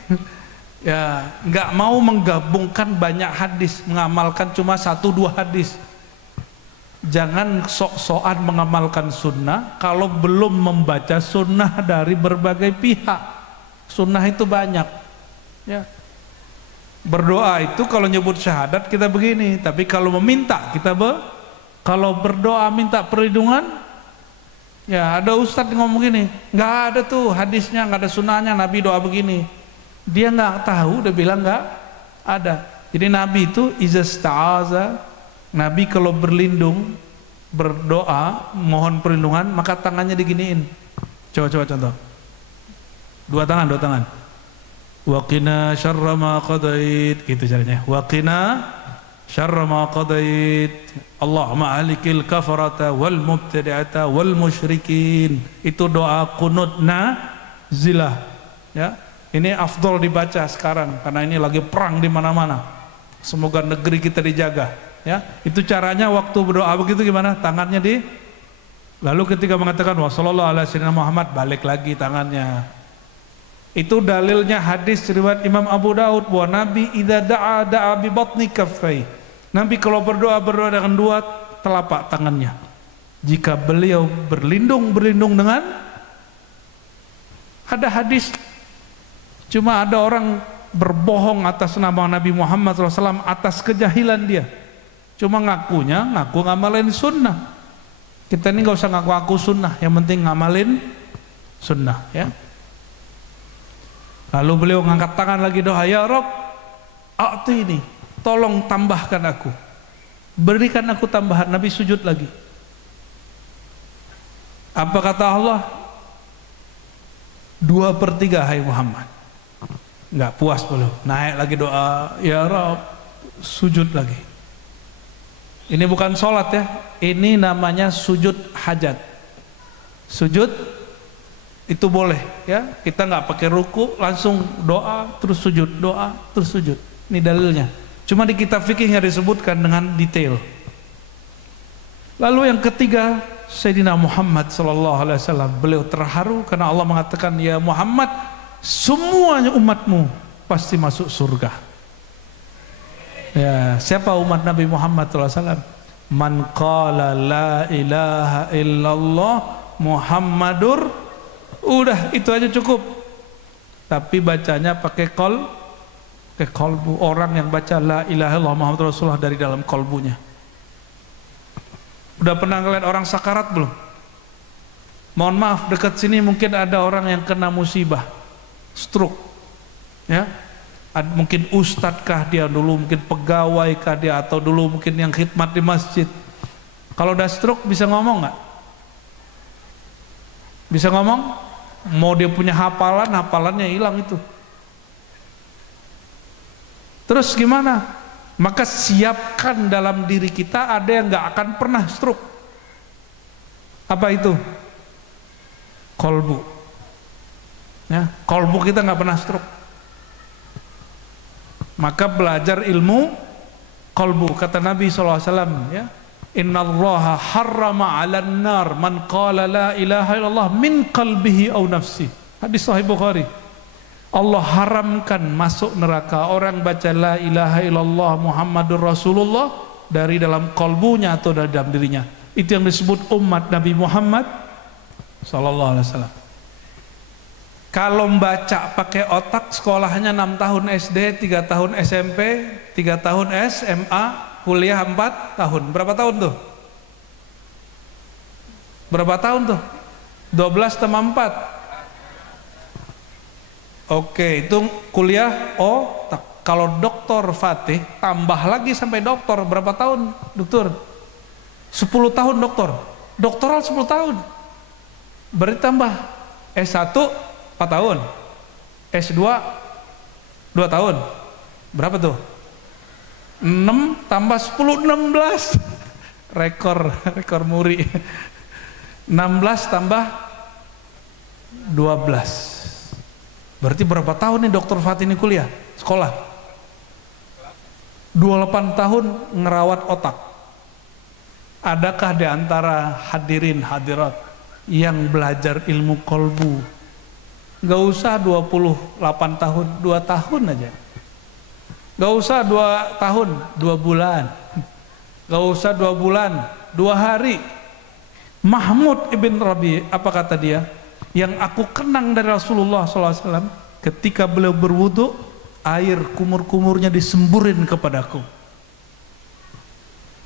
Ya, nggak mau menggabungkan banyak hadis, mengamalkan cuma 1-2 hadis. Jangan sok-sokan mengamalkan sunnah kalau belum membaca sunnah dari berbagai pihak. Sunnah itu banyak. Ya. Berdoa itu kalau nyebut syahadat kita begini, tapi kalau meminta kita kalau berdoa minta perlindungan, ya ada ustadz ngomong gini, nggak ada tuh hadisnya, nggak ada sunnahnya Nabi doa begini. Dia nggak tahu, udah bilang nggak ada. Jadi Nabi itu izasta'aza, Nabi kalau berlindung, berdoa, mohon perlindungan, maka tangannya diginiin. Coba contoh. Dua tangan. Waqina syarra ma qadait, gitu caranya. Waqina syarra ma qadait. Allahumma ahlikil kafarata wal mubtadi'ata wal musyrikin. Itu doa qunut nazilah. Ya. Ini afdol dibaca sekarang karena ini lagi perang di mana-mana. Semoga negeri kita dijaga, ya. Itu caranya waktu berdoa begitu gimana? Tangannya lalu ketika mengatakan wa sallallahu alaihi wasallam Muhammad, balik lagi tangannya. Itu dalilnya hadis riwayat Imam Abu Daud bahwa Nabi idza da'a bi batni kaffai. Nabi kalau berdoa dengan 2 telapak tangannya. Jika beliau berlindung dengan ada hadis. Cuma ada orang berbohong atas nama Nabi Muhammad SAW atas kejahilan dia. Cuma ngaku ngamalin sunnah. Kita ini nggak usah ngaku sunnah, yang penting ngamalin sunnah, ya. Lalu beliau ngangkat tangan lagi doa, ya Rob, ini, tolong tambahkan aku, berikan aku tambahan. Nabi sujud lagi. Apa kata Allah? 2/3 hai Muhammad. Nggak puas beliau, naik lagi doa, ya Rob, sujud lagi. Ini bukan sholat ya, ini namanya sujud hajat. Sujud itu boleh ya, kita nggak pakai ruku, langsung doa terus sujud, doa terus sujud. Ini dalilnya. Cuma di kitab fikih nggak disebutkan dengan detail. Lalu yang ketiga, Sayyidina Muhammad SAW, beliau terharu karena Allah mengatakan, ya Muhammad, semuanya umatmu pasti masuk surga. Ya, siapa umat Nabi Muhammad SAW? Man qala la ilaha illallah Muhammadur, udah itu aja cukup. Tapi bacanya pakai kolbu. Orang yang baca la ilaha illallah Muhammadur Rasulullah dari dalam kolbunya. Udah pernah ngeliat orang sakarat belum? Mohon maaf, dekat sini mungkin ada orang yang kena musibah stroke, ya. Mungkin ustadzkah dia dulu, mungkin pegawai dia, atau dulu mungkin yang khidmat di masjid. Kalau udah stroke bisa ngomong nggak? Bisa ngomong? Mau dia punya hafalannya hilang itu. Terus gimana? Maka siapkan dalam diri kita ada yang nggak akan pernah stroke. Apa itu? Kolbu. Ya, kolbu kita nggak pernah stroke. Maka belajar ilmu kolbu, kata Nabi SAW, ya, innallaha harrama 'alan nar man qala la ilaha illallah min qalbihi aw nafsi. Hadis sahih Bukhari. Allah haramkan masuk neraka orang baca la ilaha illallah Muhammadur Rasulullah dari dalam kolbunya atau dari dalam dirinya. Itu yang disebut umat Nabi Muhammad sallallahu alaihi wasallam. Kalau membaca pakai otak, sekolahnya 6 tahun SD, 3 tahun SMP, 3 tahun SMA, kuliah 4 tahun. Berapa tahun tuh? Berapa tahun tuh? 12 tambah 4. Oke, itu kuliah otak. Kalau Doktor Fatih tambah lagi sampai doktor, berapa tahun dokter? 10 tahun doktor. Doktoral 10 tahun. Berarti tambah S1 4 tahun, S2 2 tahun, berapa tuh? 6 tambah 10, 16. rekor muri. 16 tambah 12, berarti berapa tahun nih Dokter Fatih ini kuliah, sekolah? 28 tahun ngerawat otak. Adakah di antara hadirin hadirat yang belajar ilmu kolbu? Gak usah 28 tahun, 2 tahun aja. Gak usah 2 tahun, 2 bulan. Gak usah 2 bulan, 2 hari. Mahmud ibn Rabi, apa kata dia? Yang aku kenang dari Rasulullah SAW, ketika beliau berwudu, air kumur-kumurnya disemburin kepadaku.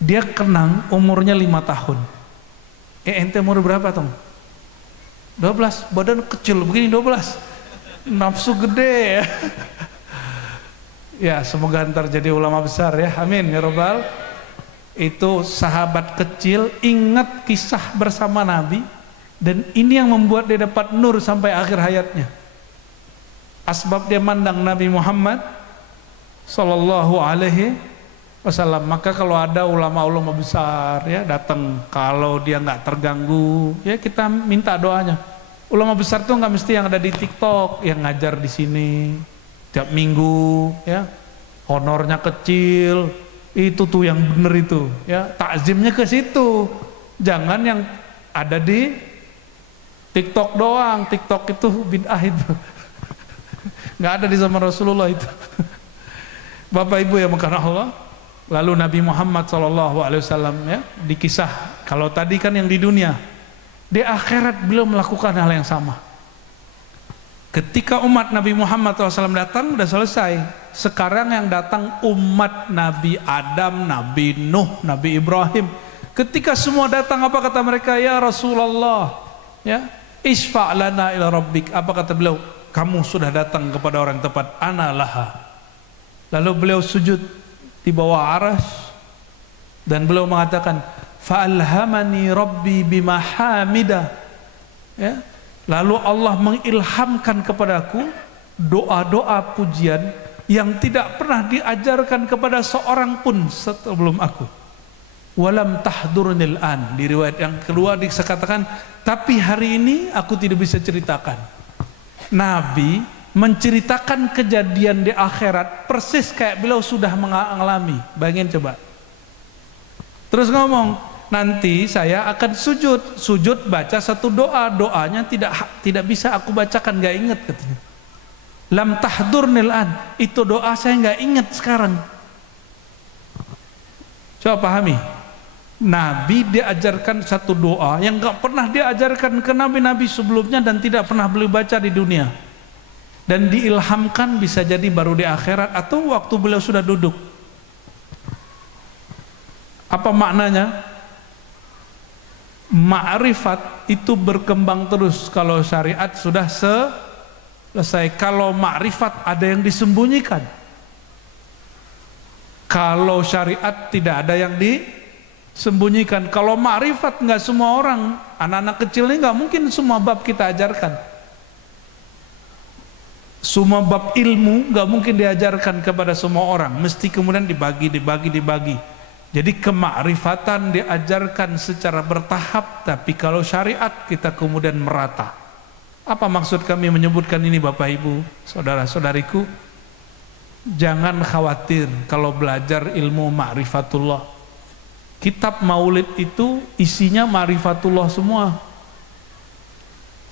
Dia kenang umurnya 5 tahun. Ente umur berapa Tom? 12, badan kecil begini 12, nafsu gede ya. Ya, semoga ntar jadi ulama besar ya, amin ya robbal. Itu sahabat kecil ingat kisah bersama Nabi, dan ini yang membuat dia dapat nur sampai akhir hayatnya. Asbab dia mandang Nabi Muhammad sallallahu alaihi wasallam. Maka kalau ada ulama-ulama besar ya datang, kalau dia nggak terganggu ya kita minta doanya. Ulama besar tuh nggak mesti yang ada di TikTok, yang ngajar di sini tiap minggu ya, honornya kecil, itu tuh yang bener itu ya, takzimnya ke situ. Jangan yang ada di TikTok doang. TikTok itu bid'ah itu. Nggak ada di zaman Rasulullah itu. Bapak Ibu yang mengasihi Allah. Lalu Nabi Muhammad SAW ya dikisah, kalau tadi kan yang di dunia, di akhirat beliau melakukan hal yang sama. Ketika umat Nabi Muhammad SAW datang udah selesai. Sekarang yang datang umat Nabi Adam, Nabi Nuh, Nabi Ibrahim. Ketika semua datang, apa kata mereka? Ya Rasulullah, ya isfa' lana ila rabbik. Apa kata beliau? Kamu sudah datang kepada orang tepat. Ana laha. Lalu beliau sujud di bawah aras dan beliau mengatakan fa'alhamani rabbi bima hamida, ya. Lalu Allah mengilhamkan kepadaku doa-doa pujian yang tidak pernah diajarkan kepada seorang pun sebelum aku. Walam tahdurnil an, di riwayat yang kedua dikatakan tapi hari ini aku tidak bisa ceritakan. Nabi menceritakan kejadian di akhirat persis kayak beliau sudah mengalami. Bayangin coba. Terus ngomong, nanti saya akan sujud baca satu doa, doanya tidak bisa aku bacakan, nggak ingat katanya. Lam tahdurnil an, itu doa saya nggak ingat sekarang. Coba pahami, Nabi diajarkan satu doa yang gak pernah diajarkan ke nabi-nabi sebelumnya dan tidak pernah beliau baca di dunia, dan diilhamkan bisa jadi baru di akhirat atau waktu beliau sudah duduk. Apa maknanya? Ma'rifat itu berkembang terus kalau syariat sudah selesai. Kalau ma'rifat ada yang disembunyikan. Kalau syariat tidak ada yang disembunyikan. Kalau ma'rifat nggak semua orang, anak-anak kecil ini nggak mungkin semua bab kita ajarkan. Semua bab ilmu nggak mungkin diajarkan kepada semua orang. Mesti kemudian dibagi. Jadi kemakrifatan diajarkan secara bertahap, tapi kalau syariat kita kemudian merata. Apa maksud kami menyebutkan ini Bapak Ibu, saudara-saudariku? Jangan khawatir kalau belajar ilmu ma'rifatullah. Kitab maulid itu isinya ma'rifatullah semua.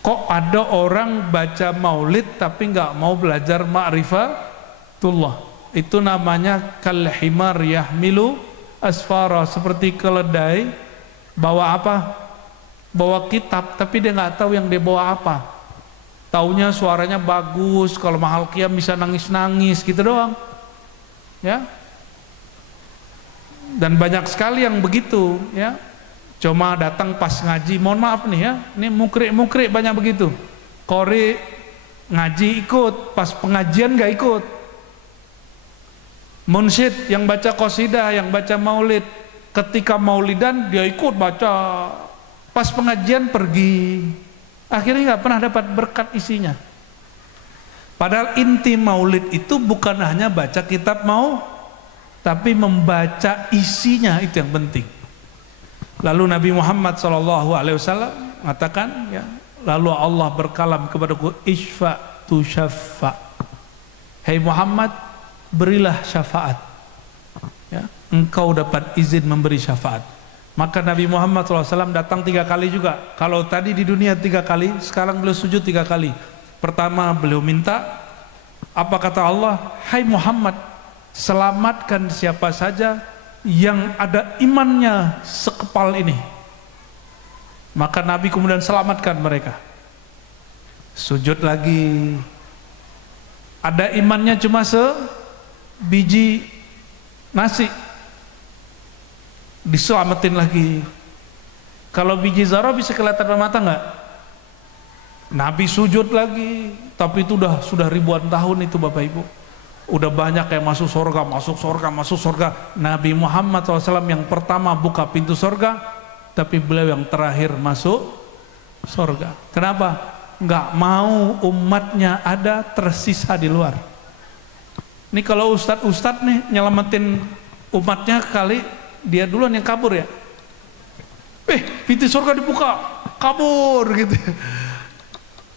Kok ada orang baca maulid tapi nggak mau belajar ma'rifatullah? Itu namanya kalhimar yahmilu asfara, seperti keledai bawa apa? Bawa kitab, tapi dia nggak tahu yang dia bawa apa. Taunya suaranya bagus, kalau mahal qiyam bisa nangis-nangis gitu doang. Ya. Dan banyak sekali yang begitu, ya. Cuma datang pas ngaji, mohon maaf nih ya, ini mukrik banyak begitu. Qori ngaji ikut, pas pengajian nggak ikut. Munsyid yang baca qasidah, yang baca maulid, ketika maulidan dia ikut baca, pas pengajian pergi, akhirnya nggak pernah dapat berkat isinya. Padahal inti maulid itu bukan hanya baca kitab tapi membaca isinya, itu yang penting. Lalu Nabi Muhammad SAW mengatakan, ya, lalu Allah berkalam kepadaku, isfa tu syafa, hai Muhammad, berilah syafaat, ya, engkau dapat izin memberi syafaat. Maka Nabi Muhammad SAW datang 3 kali juga. Kalau tadi di dunia 3 kali, sekarang beliau sujud 3 kali. Pertama beliau minta, apa kata Allah? Hai Muhammad, selamatkan siapa saja yang ada imannya sekepal ini. Maka Nabi kemudian selamatkan mereka. Sujud lagi, ada imannya cuma biji nasi, diselamatin lagi. Kalau biji zarah bisa kelihatan mata nggak? Nabi sujud lagi, tapi itu sudah ribuan tahun itu Bapak Ibu. Udah banyak yang masuk surga. Nabi Muhammad SAW yang pertama buka pintu surga, tapi beliau yang terakhir masuk surga. Kenapa? Nggak mau umatnya ada tersisa di luar. Ini kalau ustadz nih nyelamatin umatnya, kali dia duluan yang kabur ya. Pintu surga dibuka, kabur gitu.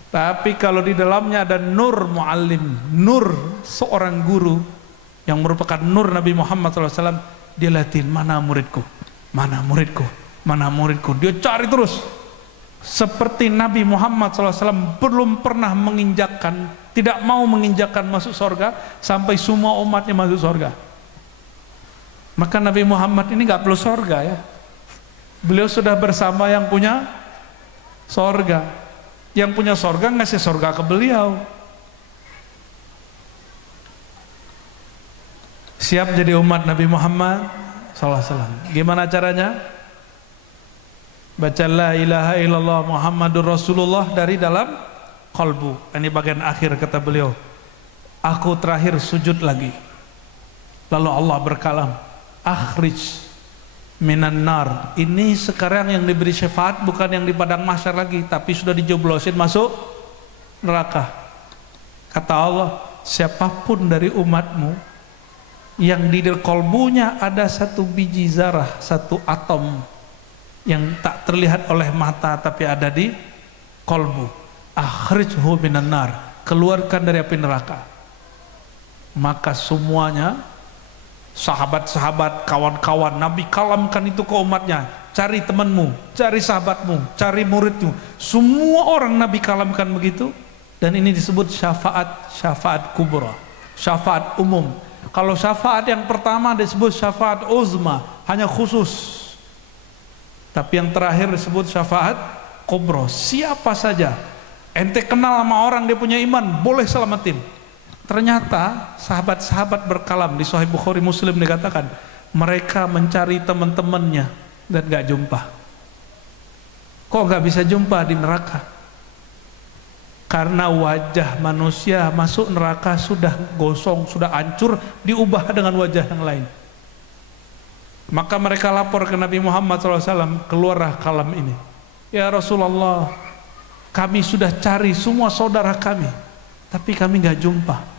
Tapi kalau di dalamnya ada nur muallim, nur seorang guru yang merupakan nur Nabi Muhammad SAW, dia lihatin mana muridku, mana muridku, mana muridku. Dia cari terus. Seperti Nabi Muhammad SAW belum pernah menginjakkan, tidak mau menginjakkan masuk surga sampai semua umatnya masuk surga. Maka Nabi Muhammad ini nggak perlu surga ya. Beliau sudah bersama yang punya surga. Yang punya surga ngasih surga ke beliau. Siap jadi umat Nabi Muhammad SAW. Gimana caranya? Baca la ilaha illallah Muhammadur Rasulullah dari dalam qalbu. Ini bagian akhir kata beliau. Aku terakhir sujud lagi. Lalu Allah berkalam, akhrij minan nar. Ini sekarang yang diberi syafaat bukan yang di padang mahsyar lagi, tapi sudah dijoblosin masuk neraka. Kata Allah, siapapun dari umatmu yang di qalbunya ada satu biji zarah, satu atom yang tak terlihat oleh mata tapi ada di qalbu, akhrijhu minan nar, keluarkan dari api neraka. Maka semuanya, sahabat-sahabat, kawan-kawan, Nabi kalamkan itu ke umatnya. Cari temanmu, cari sahabatmu, cari muridmu. Semua orang Nabi kalamkan begitu. Dan ini disebut syafaat kubra, syafaat umum. Kalau syafaat yang pertama disebut syafaat uzma, hanya khusus. Tapi yang terakhir disebut syafaat kubra. Siapa saja ente kenal sama orang dia punya iman, boleh selamatin. Ternyata sahabat-sahabat berkalam di Sahih Bukhari Muslim dikatakan mereka mencari teman-temannya dan gak jumpa. Kok gak bisa jumpa di neraka? Karena wajah manusia masuk neraka sudah gosong, sudah hancur, diubah dengan wajah yang lain. Maka mereka lapor ke Nabi Muhammad SAW, keluarlah kalam ini. Ya Rasulullah, kami sudah cari semua saudara kami, tapi kami gak jumpa.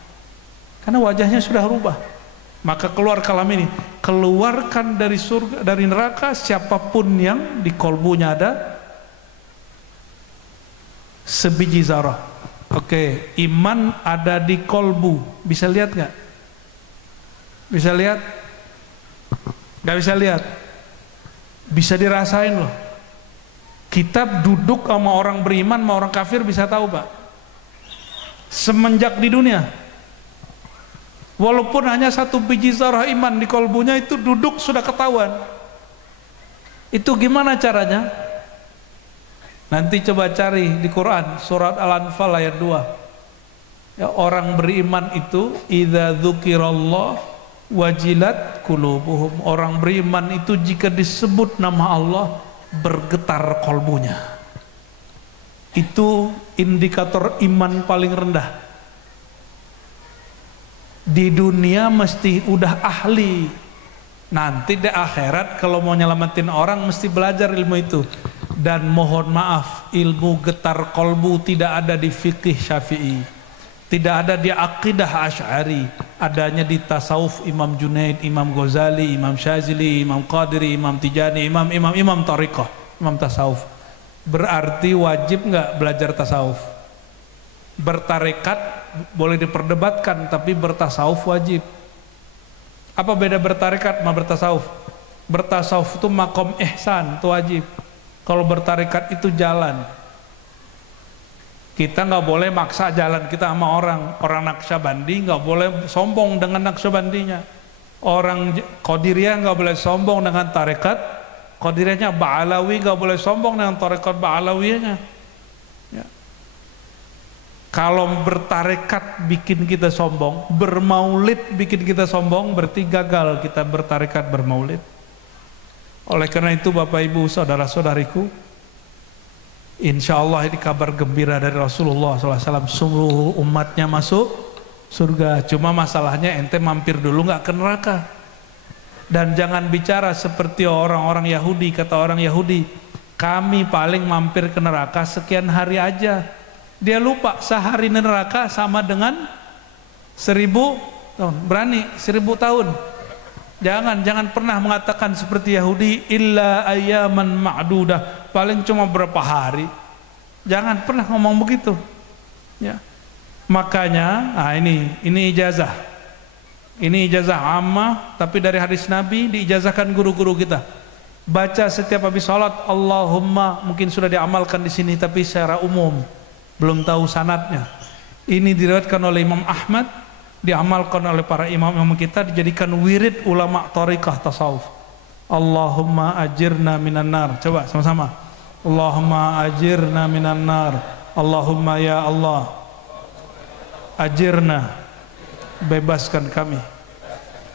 Karena wajahnya sudah rubah. Maka keluar kalam ini, keluarkan dari surga, dari neraka siapapun yang di kolbunya ada sebiji zarah. Oke, iman ada di kolbu. Bisa lihat nggak? Bisa lihat? Nggak bisa lihat? Bisa dirasain loh. Kita duduk sama orang beriman, sama orang kafir bisa tahu Pak. Semenjak di dunia, walaupun hanya satu biji zarah iman di kolbunya itu duduk sudah ketahuan. Itu gimana caranya? Nanti coba cari di Quran surat Al-Anfal ayat 2. Ya, orang beriman itu idza dzukirallah wajilat qulubuhum. Orang beriman itu jika disebut nama Allah bergetar kolbunya. Itu indikator iman paling rendah. Di dunia mesti udah ahli. Nanti di akhirat kalau mau nyelamatin orang mesti belajar ilmu itu. Dan mohon maaf, ilmu getar kolbu tidak ada di fikih Syafi'i, tidak ada di akidah Asy'ari, adanya di tasawuf Imam Junaid, Imam Ghazali, Imam Syazili, Imam Qadiri, Imam Tijani, imam thariqah, imam tasawuf. Berarti wajib nggak belajar tasawuf? Bertarekat boleh diperdebatkan, tapi bertasawuf wajib. Apa beda bertarekat sama bertasawuf? Bertasawuf itu makom ihsan, itu wajib. Kalau bertarekat itu jalan. Kita nggak boleh maksa jalan kita sama orang Naqsyabandi nggak boleh sombong dengan Naqsyabandinya. Orang Qadiriyah nggak boleh sombong dengan tarekat Qadiriyahnya. Ba'alawi nggak boleh sombong dengan tarekat Ba'alawiyahnya. Ya. Kalau bertarekat bikin kita sombong, bermaulid bikin kita sombong, berarti gagal kita bertarekat bermaulid. Oleh karena itu Bapak Ibu saudara-saudariku, insya Allah ini kabar gembira dari Rasulullah SAW, seluruh umatnya masuk surga. Cuma masalahnya ente mampir dulu nggak ke neraka. Dan jangan bicara seperti orang-orang Yahudi. Kata orang Yahudi, kami paling mampir ke neraka sekian hari aja. Dia lupa sehari neraka sama dengan 1000 tahun. Berani 1000 tahun. Jangan pernah mengatakan seperti Yahudi illa ayyaman ma'dudah, paling cuma berapa hari. Jangan pernah ngomong begitu. Ya. Makanya, ini ijazah. Ini ijazah ammah, tapi dari hadis Nabi diijazahkan guru-guru kita. Baca setiap habis salat Allahumma, mungkin sudah diamalkan di sini tapi secara umum, belum tahu sanadnya. Ini diriwayatkan oleh Imam Ahmad, diamalkan oleh para imam-imam kita, dijadikan wirid ulama thariqah tasawuf. Allahumma ajirna minan nar. Coba sama-sama. Allahumma ajirna minan nar. Allahumma ya Allah, ajirna, bebaskan kami,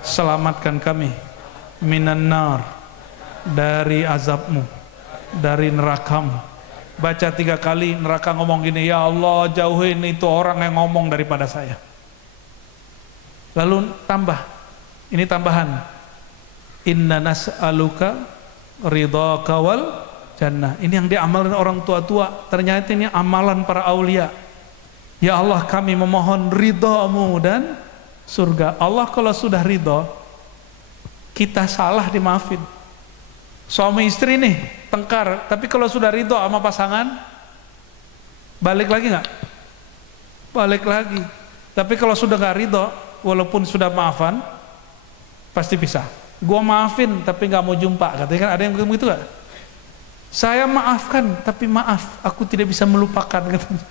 selamatkan kami, minan nar, dari azabmu, dari nerakamu. Baca 3 kali, neraka ngomong gini, ya Allah jauhin itu orang yang ngomong daripada saya. Lalu tambah, ini tambahan, inna nas'aluka ridhaka wal jannah. Ini yang diamalkan orang tua-tua, ternyata ini amalan para aulia. Ya Allah kami memohon ridhamu dan surga. Allah kalau sudah ridha, kita salah dimaafin. Suami istri nih tengkar, tapi kalau sudah ridha sama pasangan, balik lagi nggak? Balik lagi. Tapi kalau sudah nggak ridha, walaupun sudah maafan, pasti pisah. Gua maafin tapi nggak mau jumpa, katanya kan ada yang begitu nggak? Saya maafkan tapi maaf, aku tidak bisa melupakan, katanya.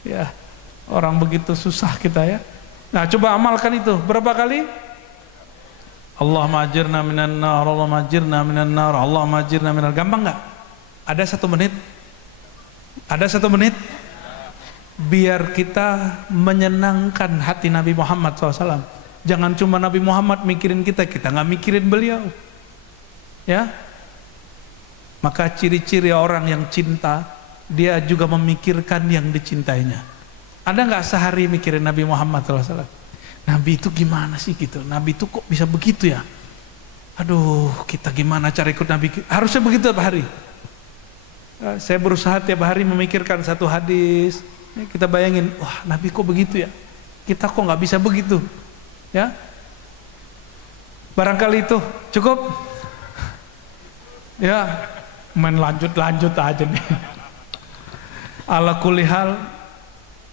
Ya, orang begitu susah kita ya. Nah coba amalkan itu berapa kali? Allahumma ajirna minan nar, Allahumma ajirna minan nar, Allahumma ajirna minan nar. Gampang nggak? Ada 1 menit? Ada 1 menit? Biar kita menyenangkan hati Nabi Muhammad SAW. Jangan cuma Nabi Muhammad mikirin kita, kita nggak mikirin beliau. Ya, maka ciri-ciri orang yang cinta, dia juga memikirkan yang dicintainya. Ada nggak sehari mikirin Nabi Muhammad SAW? Nabi itu gimana sih gitu? Nabi itu kok bisa begitu ya? Aduh, kita gimana cara ikut Nabi? Harusnya begitu tiap hari. Saya berusaha tiap hari memikirkan 1 hadis. Kita bayangin, wah Nabi kok begitu ya? Kita kok nggak bisa begitu? Ya, barangkali itu cukup. Ya, main lanjut aja nih. Ala kulli hal,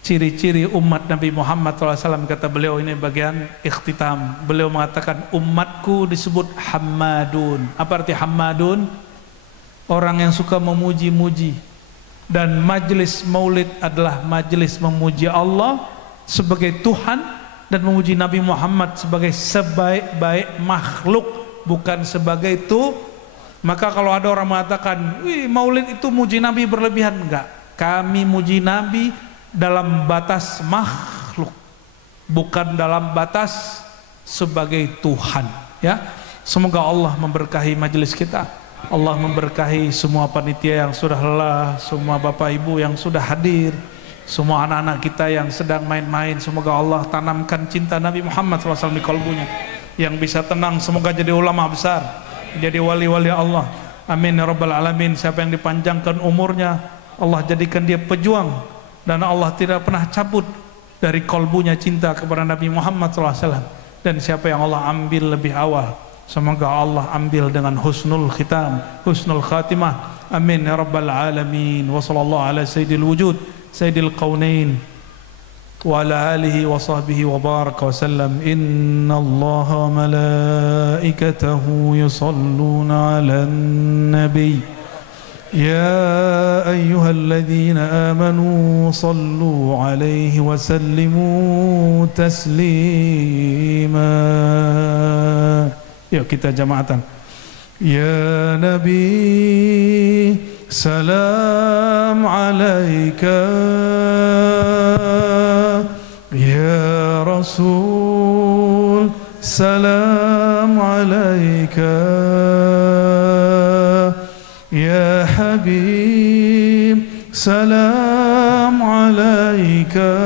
ciri-ciri umat Nabi Muhammad SAW, kata beliau, ini bagian ikhtitam. Beliau mengatakan umatku disebut hammadun. Apa arti hammadun? Orang yang suka memuji-muji. Dan majelis maulid adalah majelis memuji Allah sebagai Tuhan dan memuji Nabi Muhammad sebagai sebaik-baik makhluk, bukan sebagai itu. Maka kalau ada orang mengatakan, wih maulid itu muji Nabi berlebihan, enggak. Kami muji Nabi dalam batas makhluk, bukan dalam batas sebagai Tuhan. Ya, semoga Allah memberkahi majelis kita. Allah memberkahi semua panitia yang sudah lelah, semua bapak ibu yang sudah hadir, semua anak-anak kita yang sedang main-main. Semoga Allah tanamkan cinta Nabi Muhammad SAW di kalbunya. Yang bisa tenang, semoga jadi ulama besar, jadi wali-wali Allah. Amin ya rabbal alamin. Siapa yang dipanjangkan umurnya, Allah jadikan dia pejuang, dan Allah tidak pernah cabut dari kalbunya cinta kepada Nabi Muhammad SAW. Dan siapa yang Allah ambil lebih awal, semoga Allah ambil dengan husnul khitam, husnul khatimah. Amin ya rabbal alamin. Wa sallallahu ala sayyidil wujud, sayyidil qawnain, wa ala alihi wa sahbihi wa baraka wa sallam. Inna allaha malaikatahu yusalluna ala nabi. يا أيها الذين آمنوا صلوا عليه وسلموا تسليما. Yuk kita jamaatan. Ya Nabi salam alaika, Ya Rasul salam alaika, Ya Habib salam alaika,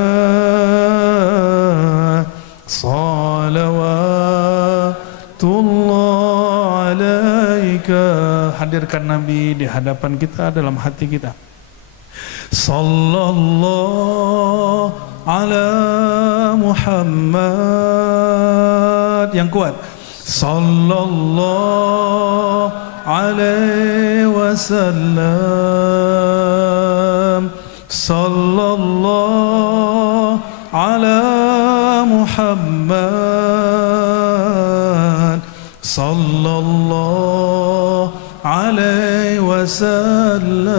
salawatullah alaika. Hadirkan Nabi di hadapan kita, dalam hati kita. Sallallahu ala Muhammad. Yang kuat. Sallallahu alaihi wasallam. Sallallahu ala Muhammad. Sallallahu alaihi wasallam.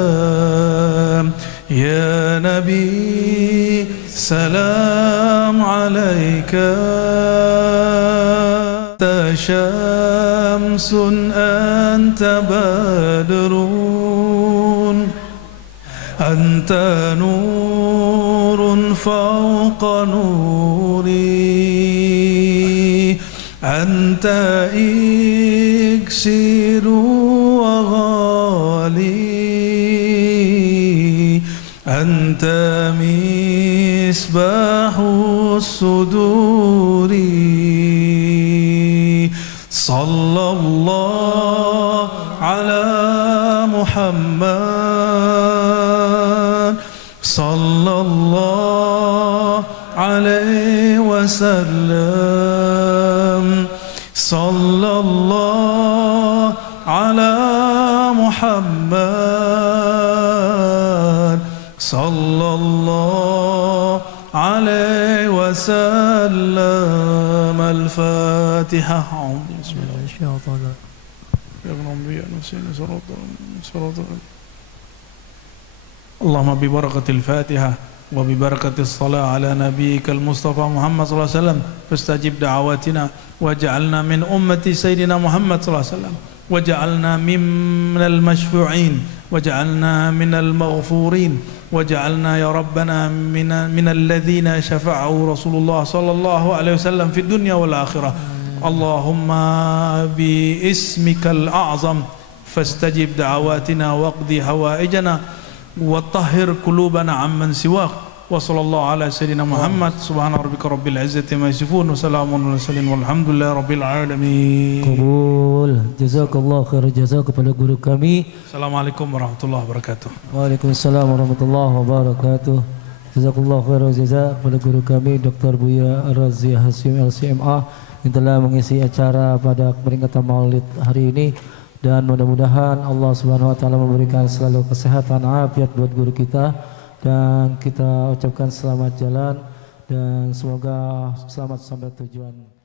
Ya Nabi salam alaika. Anta syamsun anta badrun, anta nurun fawqa nuri, anta iksiru wa ghali, anta misbahu suduri. Sallallahu ala Muhammad. Sallallahu alaihi wasallam. Sallallahu ala Muhammad. Sallallahu alaihi wasallam. Al-Fatihah. Allahumma bi barakatil Fatihah وببركة الصلاة على نبيك المصطفى محمد صلى الله عليه وسلم فاستجب دعواتنا واجعلنا من أمة سيدنا محمد صلى الله عليه وسلم وجعلنا من المشفوعين وجعلنا من المغفورين وجعلنا يا ربنا من الذين شفعه رسول الله صلى الله عليه وسلم في الدنيا والآخرة اللهم باسمك الأعظم فاستجب دعواتنا واقضي حوائجنا وطهر قلوبنا عمن سواك وصلى الله على سيدنا محمد سبحان ربك رب العزة ما يصفون وسلام على المرسلين والحمد لله رب العالمين. Kabul. Jazakallah khair jazak kepada guru kami. Assalamualaikum warahmatullahi wabarakatuh. Waalaikumsalam warahmatullahi wabarakatuh. Jazakallah khair jazak kepada guru kami Dr. Buya Razi Hasyim LCMA yang telah mengisi acara pada peringatan Maulid hari ini, dan mudah-mudahan Allah Subhanahu wa taala memberikan selalu kesehatan afiat buat guru kita, dan kita ucapkan selamat jalan dan semoga selamat sampai tujuan.